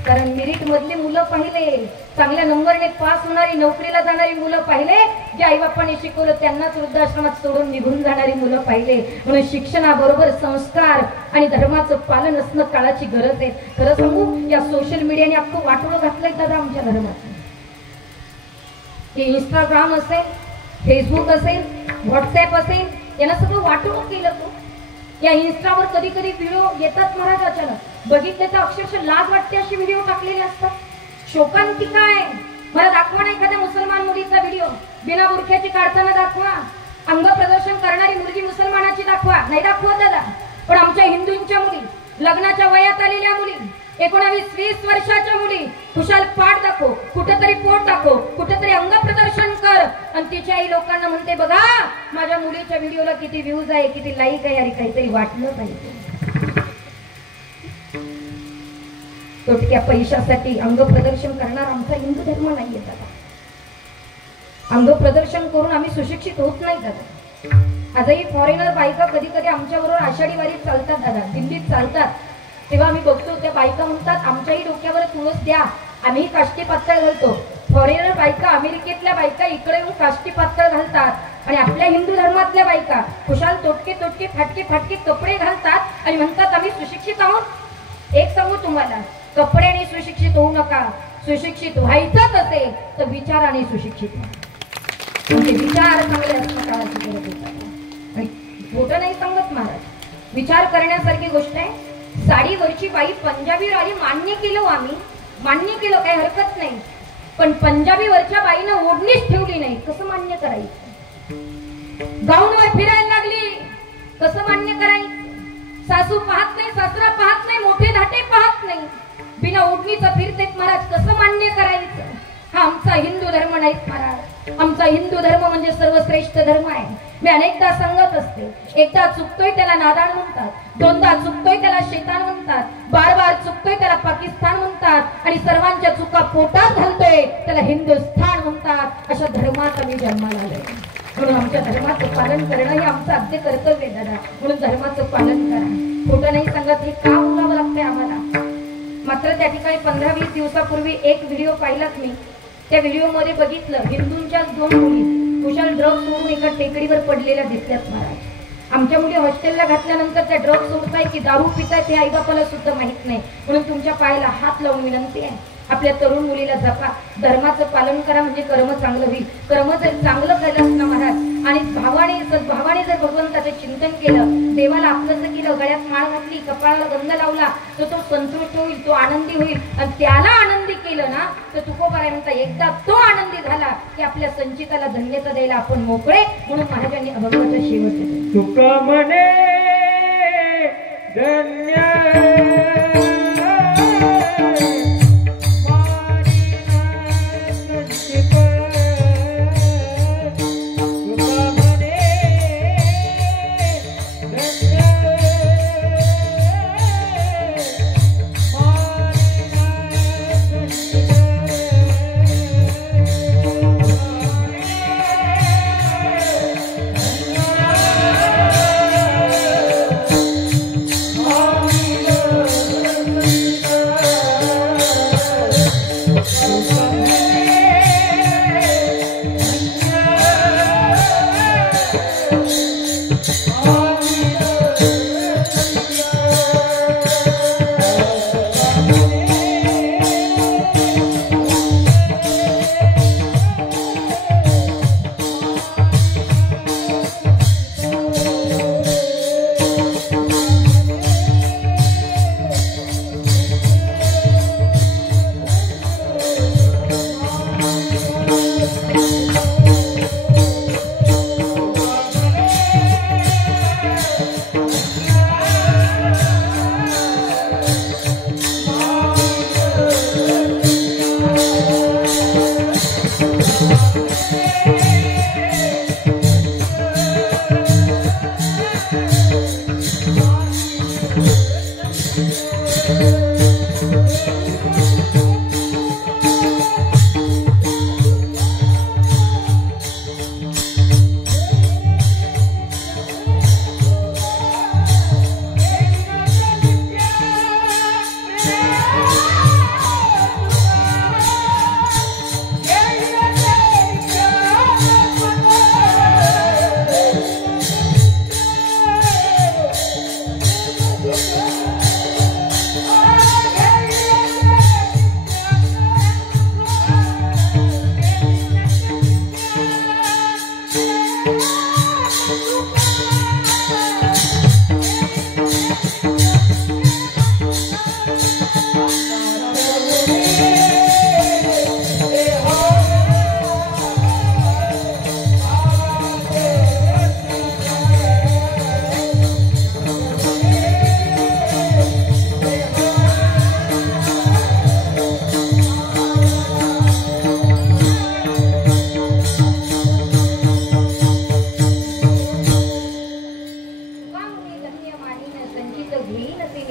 कारण मेरिट मधले मुलं पाहिले, चांगल्या नंबरने पास होणारी, नोकरीला जाणारी मुलं पाहिले, जे आई बापाने शिकवलं त्यांनाच वृद्धाश्रमात सोडून निघून जाणारी मुलं पाहिले. म्हणून शिक्षणाबरोबर संस्कार आणि धर्माचं पालन असणं काळाची गरज आहे. खरं सांगू, या सोशल मीडियाने अख्खं वाटोळं घातलंय दादा आमच्या धर्माचं. हे इंस्टाग्राम असेल, फेसबुक असेल, व्हॉट्सअप असेल, यांना सगळं वाटोळं केलं. तो या इन्स्टावर कधी कधी व्हिडिओ येतात महाराज, अचानक बघितले तर अक्षरशः लाज वाटते असे व्हिडिओ टाकलेले असतात. शोकांतिका आहे. मला दाखवा ना एखाद्या मुसलमान मुलीचा व्हिडिओ, बिना बुरख्याची काढताना दाखवा, अंग प्रदर्शन करणारी मुलगी मुसलमानाची दाखवा, नाही दाखवत दादा. पण आमच्या हिंदूंच्या मुली, लग्नाच्या वयात आलेल्या मुली, 19-20 वर्षाच्या मुली कुशाल पाठ दाखव, कुठेतरी पोट दाखव, कुठेतरी अंग प्रदर्शन कर, आणि तिच्या आई लोकांना म्हणते बघा माझ्या मुलीच्या व्हिडिओला किती व्ह्यूज आहे, किती लाईक आहे, अरे काहीतरी वाटलं पाहिजे. तोटक्या पैशासाठी अंग प्रदर्शन करणार आमचा हिंदू धर्म नाहीये दादा. अंग प्रदर्शन करून आम्ही सुशिक्षित होत नाही दादा. आजही फॉरेनर बायका कधी कधी आमच्याबरोबर आषाढी वारीत चालतात दादा, दिल्लीत चालतात, तेव्हा आम्ही बघतो त्या बायका म्हणतात आमच्याही डोक्यावर तुळस द्या, आम्ही काष्टी पातळ घालतो. फॉरेनर बायका, अमेरिकेतल्या बायका इकडे येऊन काष्टी पातळ घालतात, आणि आपल्या हिंदू धर्मातल्या बायका कुशाल तोटके तोटके फाटके फाटके कपडे घालतात आणि म्हणतात आम्ही सुशिक्षित आहोत. एक सांगू तुम्हाला, कपड्याने सुशिक्षित होऊ नका. सुशिक्षित व्हायचंच असेल तर विचाराने सुशिक्षित व्हा. म्हणजे विचार चांगले असणं काळाची गरज आहे. आणि खोटं नाही सांगत महाराज, विचार करण्यासारखी गोष्ट आहे. साडीवरची बाई पंजाबी आली, मान्य केलं आम्ही, मान्य केलं, काही हरकत नाही. पण पंजाबीवरच्या बाईनं ओढणीच ठेवली नाही, कसं मान्य करायचं? गाऊनवर फिरायला लागली, कसं मान्य करायचं? सासू पाहत नाही, सासरा पाहत नाही, मोठे धाटे पाहत नाही, बिना ओढणीचं फिरतेत महाराज, कसं मान्य करायचं? हा आमचा हिंदू धर्म नाही महाराज. आमचा हिंदू धर्म म्हणजे सर्वश्रेष्ठ धर्म आहे. मी अनेकदा सांगत असते, एकदा चुकतोय त्याला नादान म्हणतात, दोनदा चुकतोय त्याला शैतान म्हणतात, बार चुकतोय त्याला पाकिस्तान म्हणतात, आणि सर्वांच्या चुका पोटात घालतोय त्याला हिंदुस्थान म्हणतात. अशा धर्मात आम्ही जन्माला आलोय, म्हणून आमच्या धर्माचं पालन करणं हे आमचं आद्य कर्तव्य दादा. म्हणून धर्माचं पालन करा. खोटं नाही सांगत, हे का बोलावं लागतंय आम्हाला. मात्र त्या ठिकाणी 15-20 दिवसापूर्वी एक व्हिडिओ पाहिलाच मी. त्या व्हिडिओमध्ये बघितलं, हिंदूंच्या 2 मुली कुशाल ड्रग सोडून एका टेकडीवर पडलेल्या दिसल्यात महाराज. आमच्या मुली हॉस्टेलला घातल्यानंतर त्या ड्रग सोडताय की दारू पितायत हे आईबापाला सुद्धा माहित नाही. म्हणून तुमच्या पायाला हात लावून विनंती आहे, आपल्या तरुण मुलीला जपा, धर्माचं पालन करा, म्हणजे कर्म चांगलं होईल. कर्म जर चांगलं केलं ना महाराज, आणि सद्भावाने जर भगवंताचं चिंतन केलं, देवाला आपलंसं केलं, गळ्यात माळ घातली, कपाळाला गंध लावला, तर तो संतुष्ट होईल, तो आनंदी होईल. आणि त्याला आनंदी केलं ना तर तुकोबाराय म्हणता, एकदा तो आनंदी झाला की आपल्या संचिताला धन्यता द्यायला आपण मोकळे. म्हणून महाराजांनी अभंगाचं शेवट केलं, तुका म्हणे धन्य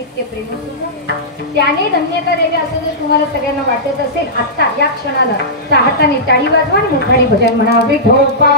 इतके प्रेम सुद्धा त्याने धन्यता द्यावी असं जर तुम्हाला सगळ्यांना वाटत असेल आत्ता या क्षणाला तर हाताने टाळी वाजवा आणि मुखाने भजन म्हणा विठोबा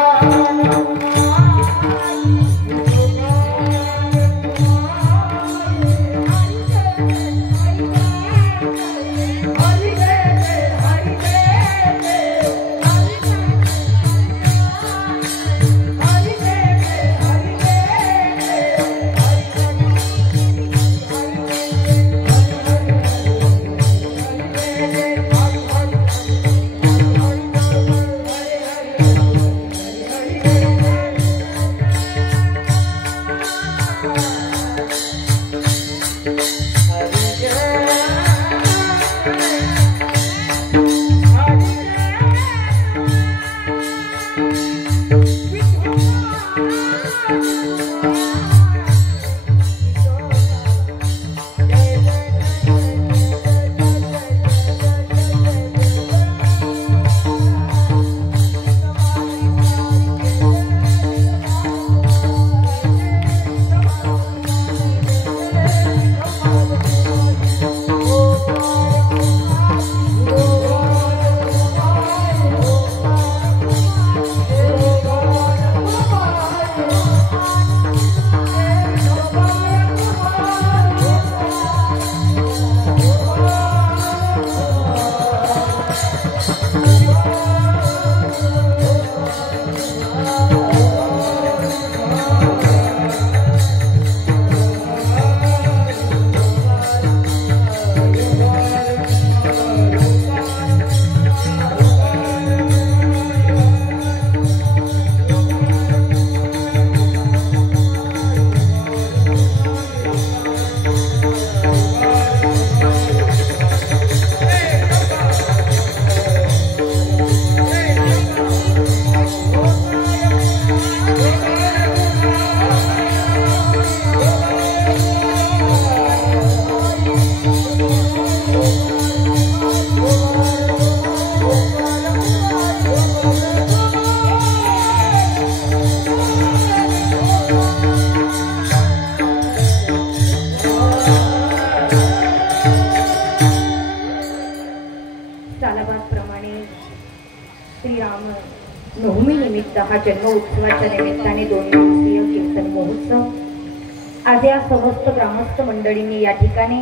हा जन्म उत्सवाच्या निमित्ताने 2 दिवसीय कीर्तन महोत्सव आज या समस्त ग्रामस्थ मंडळींनी या ठिकाणी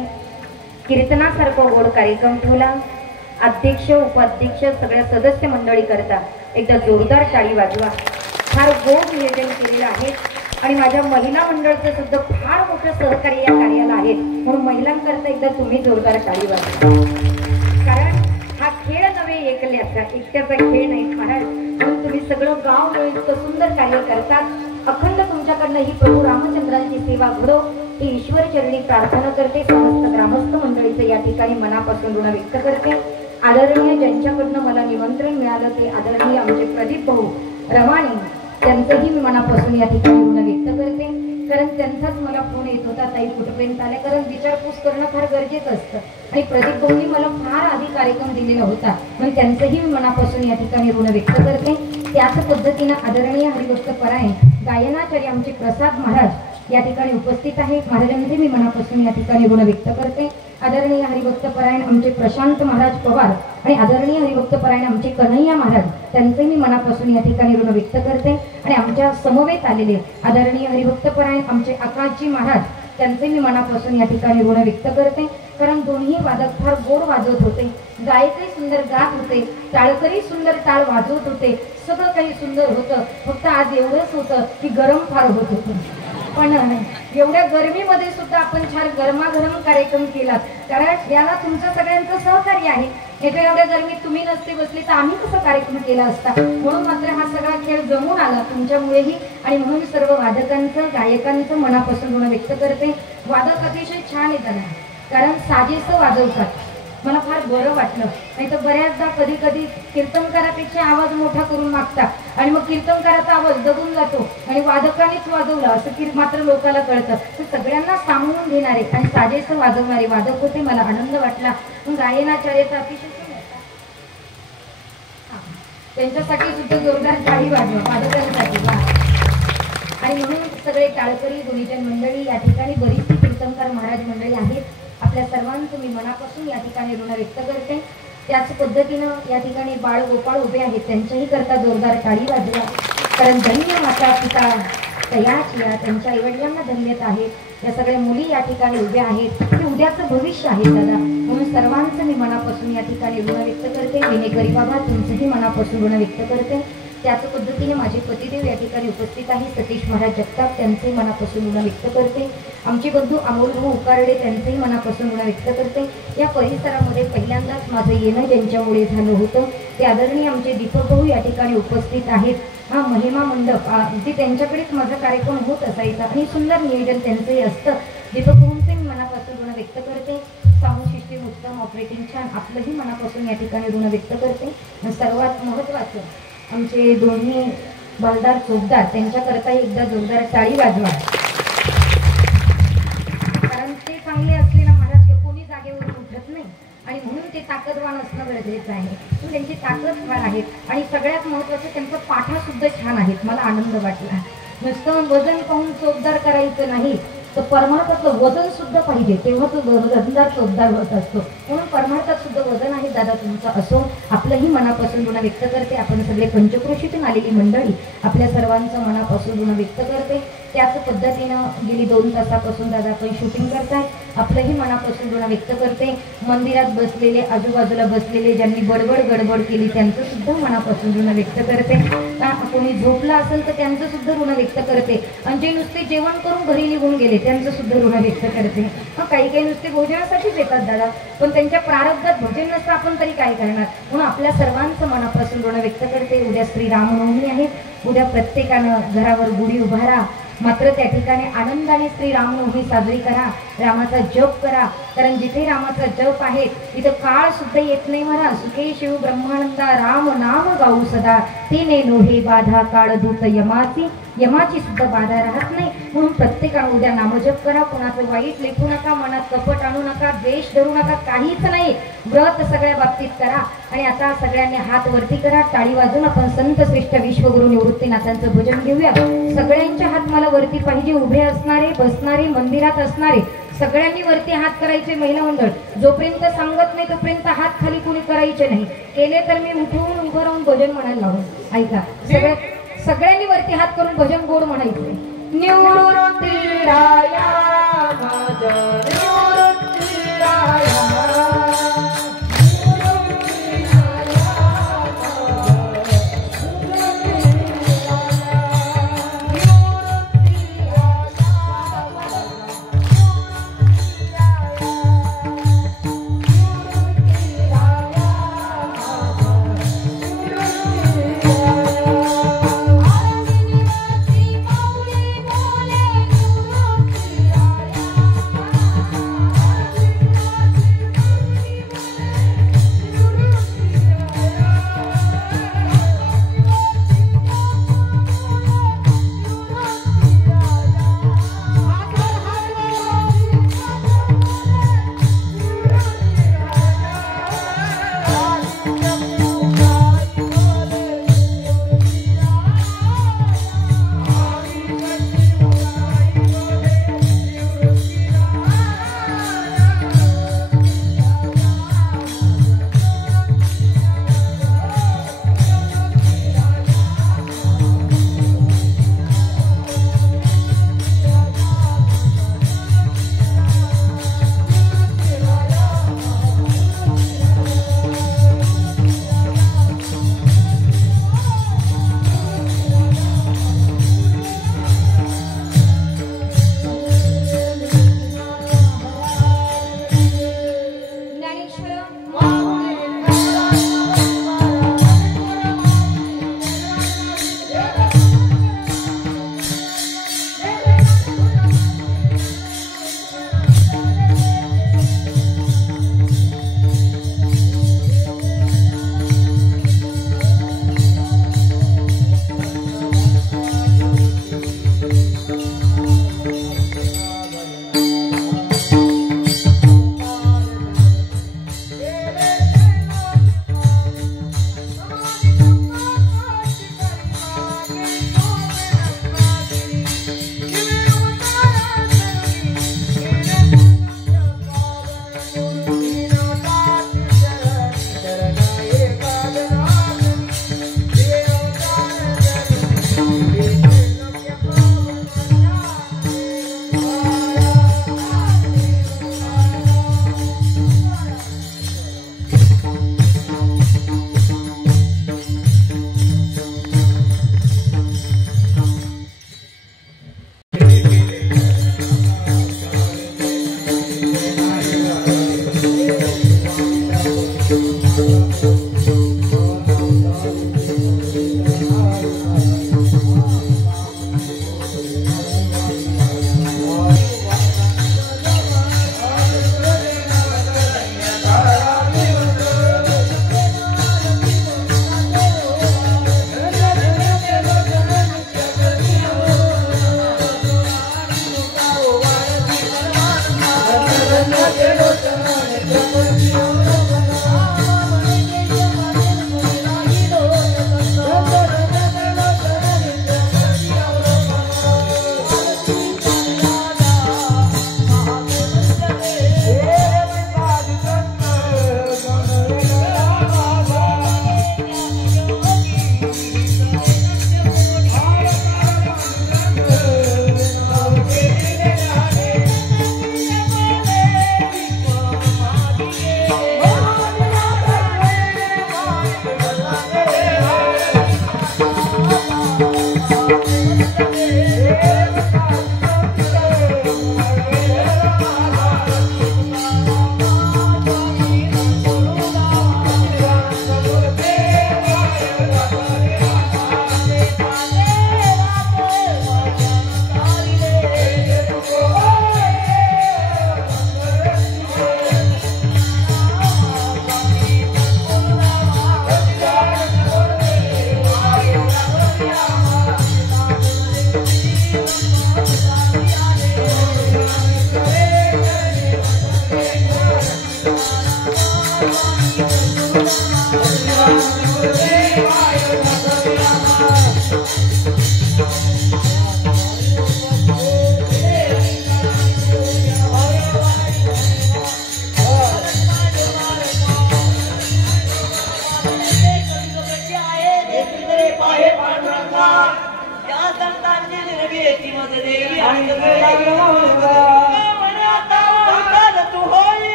कीर्तनासारखा गोड कार्यक्रम ठेवला। अध्यक्ष उपाध्यक्ष सगळ्या सदस्य मंडळी करता एकदा जोरदार टाळी वाजवा। फार गोड नियोजन केलेलं आहे आणि माझ्या महिला मंडळाचं सुद्धा फार मोठं सहकार्य या कार्याला आहे म्हणून महिलांकरता एकदा तुम्ही जोरदार टाळी वाजवा। कारण हा खेळ नव्हे एकल्याचा एकट्याचा खेळ नाही महाराज म्हणून तुम्ही सगळं गाव मिळून इतकं सुंदर कार्य करतात। अखंड तुमच्याकडनं ही प्रभू रामचंद्रांची सेवा घडो ही ईश्वर चरणी प्रार्थना करते। समस्त ग्रामस्थ मंडळीचं या ठिकाणी मनापासून ऋण व्यक्त करते। आदरणीय ज्यांच्याकडनं मला निमंत्रण मिळालं ते आदरणीय आमचे प्रदीप भाऊ रवाणी त्यांचंही मी मनापासून या ठिकाणी ऋण व्यक्त करते। कारण त्यांचाच मला फोन येत होता ताई कुठपर्यंत आले कारण विचारपूस करणं फार गरजेचं असतं आणि प्रदीप भाऊंनी मला फार आधी कार्यक्रम दिलेला होता म्हणून त्यांचंही मी मनापासून या ठिकाणी ऋण व्यक्त करते। त्याच पद्धतीनं आदरणीय हरिभक्त परायण गायनाचार्य आमचे प्रसाद महाराज या ठिकाणी उपस्थित आहे। महाराजांचे मी मनापासून या ठिकाणी ऋण व्यक्त करते। आदरणीय हरिभक्त परायण आमचे प्रशांत महाराज पवार आणि आदरणीय हरिभक्त परायण आमचे कन्हैया महाराज त्यांचे मी मनापासून या ठिकाणी ऋण व्यक्त करते। आणि आमच्या समवेत आलेले आदरणीय हरिभक्त परायण आमचे आकाशजी महाराज त्यांचे मी मनापासून या ठिकाणी ऋण व्यक्त करते। कारण दोन्ही वादक फार गोड वाजवत होते, गायकही सुंदर गात होते, टाळकरी सुंदर टाळ वाजवत होते, सगळं काही सुंदर होतं। फक्त आज एवढंच होतं की गरम फार होत होतं पण एवढ्या गरमीमध्ये सुद्धा आपण छान गरमागरम कार्यक्रम केला कारण याला तुमचं सगळ्यांचं सहकार्य आहे। एवढ्या गरमीत तुम्ही नसते बसले तर आम्ही कसं कार्यक्रम केला असता म्हणून मात्र हा सगळा खेळ जमून आला तुमच्यामुळेही आणि म्हणून सर्व वादकांचं गायकांचं मनापासून ऋण व्यक्त करते। वादक अतिशय छान येतात कारण साजेसं वाजवतात मला फार बरं वाटलं नाही तर बऱ्याचदा कधी कधी कीर्तनकारापेक्षा आवाज मोठा करून मागतात आणि मग कीर्तनकाराचा आवाज दबून जातो आणि वादकानेच वाजवला असं मात्र लोकांना कळतं। तर सगळ्यांना सामावून घेणारे आणि साजेसं वाजवणारे वादक होते मला आनंद वाटला। गायनाचार्याचा अतिशय त्यांच्यासाठी सुद्धा जोरदार टाळी वाजवा वादकांसाठी आणि म्हणून सगळे टाळकरी गुणीजन मंडळी या ठिकाणी बरीचशी कीर्तनकार महाराज मंडळी आहेत आपल्या सर्वांचं मी मनापासून या ठिकाणी ऋण व्यक्त करते. त्याच पद्धतीनं या ठिकाणी बाळ गोपाळ उभे आहेत, त्यांच्याही करता जोरदार टाळी वाजवा. कारण धन्य माता पिता तयाच या त्यांच्या आईवडिलांना धन्यता आहे. या सगळ्या मुली या ठिकाणी उभ्या आहेत, ते उद्याचं भविष्य आहे दादा. म्हणून सर्वांचं मी मनापासून या ठिकाणी ऋण व्यक्त करते. विनेकरी बाबा तुमचंही मनापासून ऋण व्यक्त करते. त्याच पद्धतीने माझे पतिदेव या ठिकाणी उपस्थित आहे, सतीश महाराज जगताप, त्यांचेही मनापासून ऋण व्यक्त करते. आमचे बंधू अमोल भाऊ उकारडे त्यांचेही मनापासून ऋण व्यक्त करते. या परिसरामध्ये पहिल्यांदाच माझं येणं ज्यांच्यामुळे झालं होतं ते आदरणीय आमचे दीपक भाऊ या ठिकाणी उपस्थित आहेत. हा महिमा मंडप अगदी त्यांच्याकडेच माझा कार्यक्रम होत असायचा आणि सुंदर नियोजन त्यांचंही असतं. दीपक भाऊंचे मी मनापासून ऋण व्यक्त करते. साऊंड सिस्टीम उत्तम, ऑपरेटिंग छान, आपलंही मनापासून या ठिकाणी ऋण व्यक्त करते. आणि सर्वात महत्त्वाचं आमचे दोन्ही बलदार चोपदार त्यांच्याकरता एकदा जोरदार टाळी वाजवा. कारण ते चांगले असलेला महाराज कोणी जागेवरून उठत नाही आणि म्हणून ते ताकदवान असणं गरजेचं आहे. त्यांची ताकद फार आहेत आणि सगळ्यात महत्त्वाचं त्यांचं पाठा सुद्धा छान आहेत. मला आनंद वाटला. नुसतं वजन पाहून चोपदार करायचं नाही तर परमार्थातलं वजन सुद्धा पाहिजे, तेव्हा तो वजनदार चोपदार होत असतो. म्हणून परमार्थात सुद्धा वजन आहे दादा तुमचं असो. आपलंही मनापासून ऋण व्यक्त करते. आपण सगळे पंचक्रोशीतून आलेली मंडळी आपल्या सर्वांचं मनापासून ऋण व्यक्त करते. त्याच पद्धतीनं गेली 2 तासापासून दादा आपण शूटिंग करताय. आपलंही मनापासून ऋण व्यक्त करते. मंदिरात बसलेले, आजूबाजूला बसलेले ज्यांनी बडबड गडबड केली त्यांचं सुद्धा मनापासून ऋण व्यक्त करते. कोणी झोपला असेल तर त्यांचं सुद्धा ऋण व्यक्त करते. आणि जे नुसते जेवण करून घरी निघून गेले त्यांचं सुद्धा ऋण व्यक्त करते. काही नुसते भोजनासाठीच येतात दादा, पण त्यांच्या प्रारब्धात भोजन नसतं आपण तरी काय करणार. म्हणून आपल्या सर्वांचं मनापासून ऋण व्यक्त करते. उद्या श्री रामनवमी आहे. उद्या प्रत्येकानं घरावर गुढी उभारा, मात्र त्या ठिकाणी आनंदाने श्री रामनवमी साजरी करा. रामाचा जप करा, कारण जिथे रामाचा जप आहे तिथं काळ सुद्धा येत नाही. म्हणा सुखे शिव ब्रह्मानंदा राम नाम गाऊ सदा, तिने नोहे बाधा काळ दूत यमाची सुद्धा बाधा राहत नाही. म्हणून प्रत्येकानं उद्या नामजप करा. कोणाचं वाईट लेखू नका, मनात कपट आणू नका, द्वेष धरू नका, काहीच नाही. व्रत सगळ्या बाबतीत करा. आणि आता सगळ्यांनी हात वरती करा. टाळी वाजून आपण संत श्रेष्ठ विश्वगुरु निवृत्तीनाथांचं भजन घेऊया. सगळ्यांच्या हात मला वरती पाहिजे. उभे असणारे, बसणारे, मंदिरात असणारे सगळ्यांनी वरती हात करायचे. महिला मंडळ जोपर्यंत सांगत नाही तोपर्यंत हात खाली कोणी करायचे नाही. केले तर मी उठून उभं राहून भजन म्हणायला लावून. ऐका, सगळ्यांनी वरती हात करून भजन गोड म्हणायचे. निवृत्ती राया माझा निवृत्ती राया,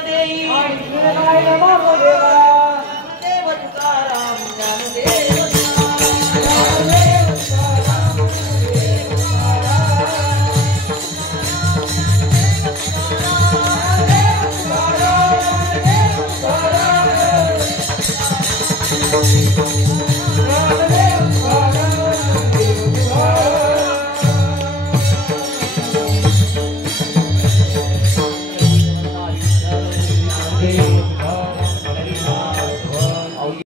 देई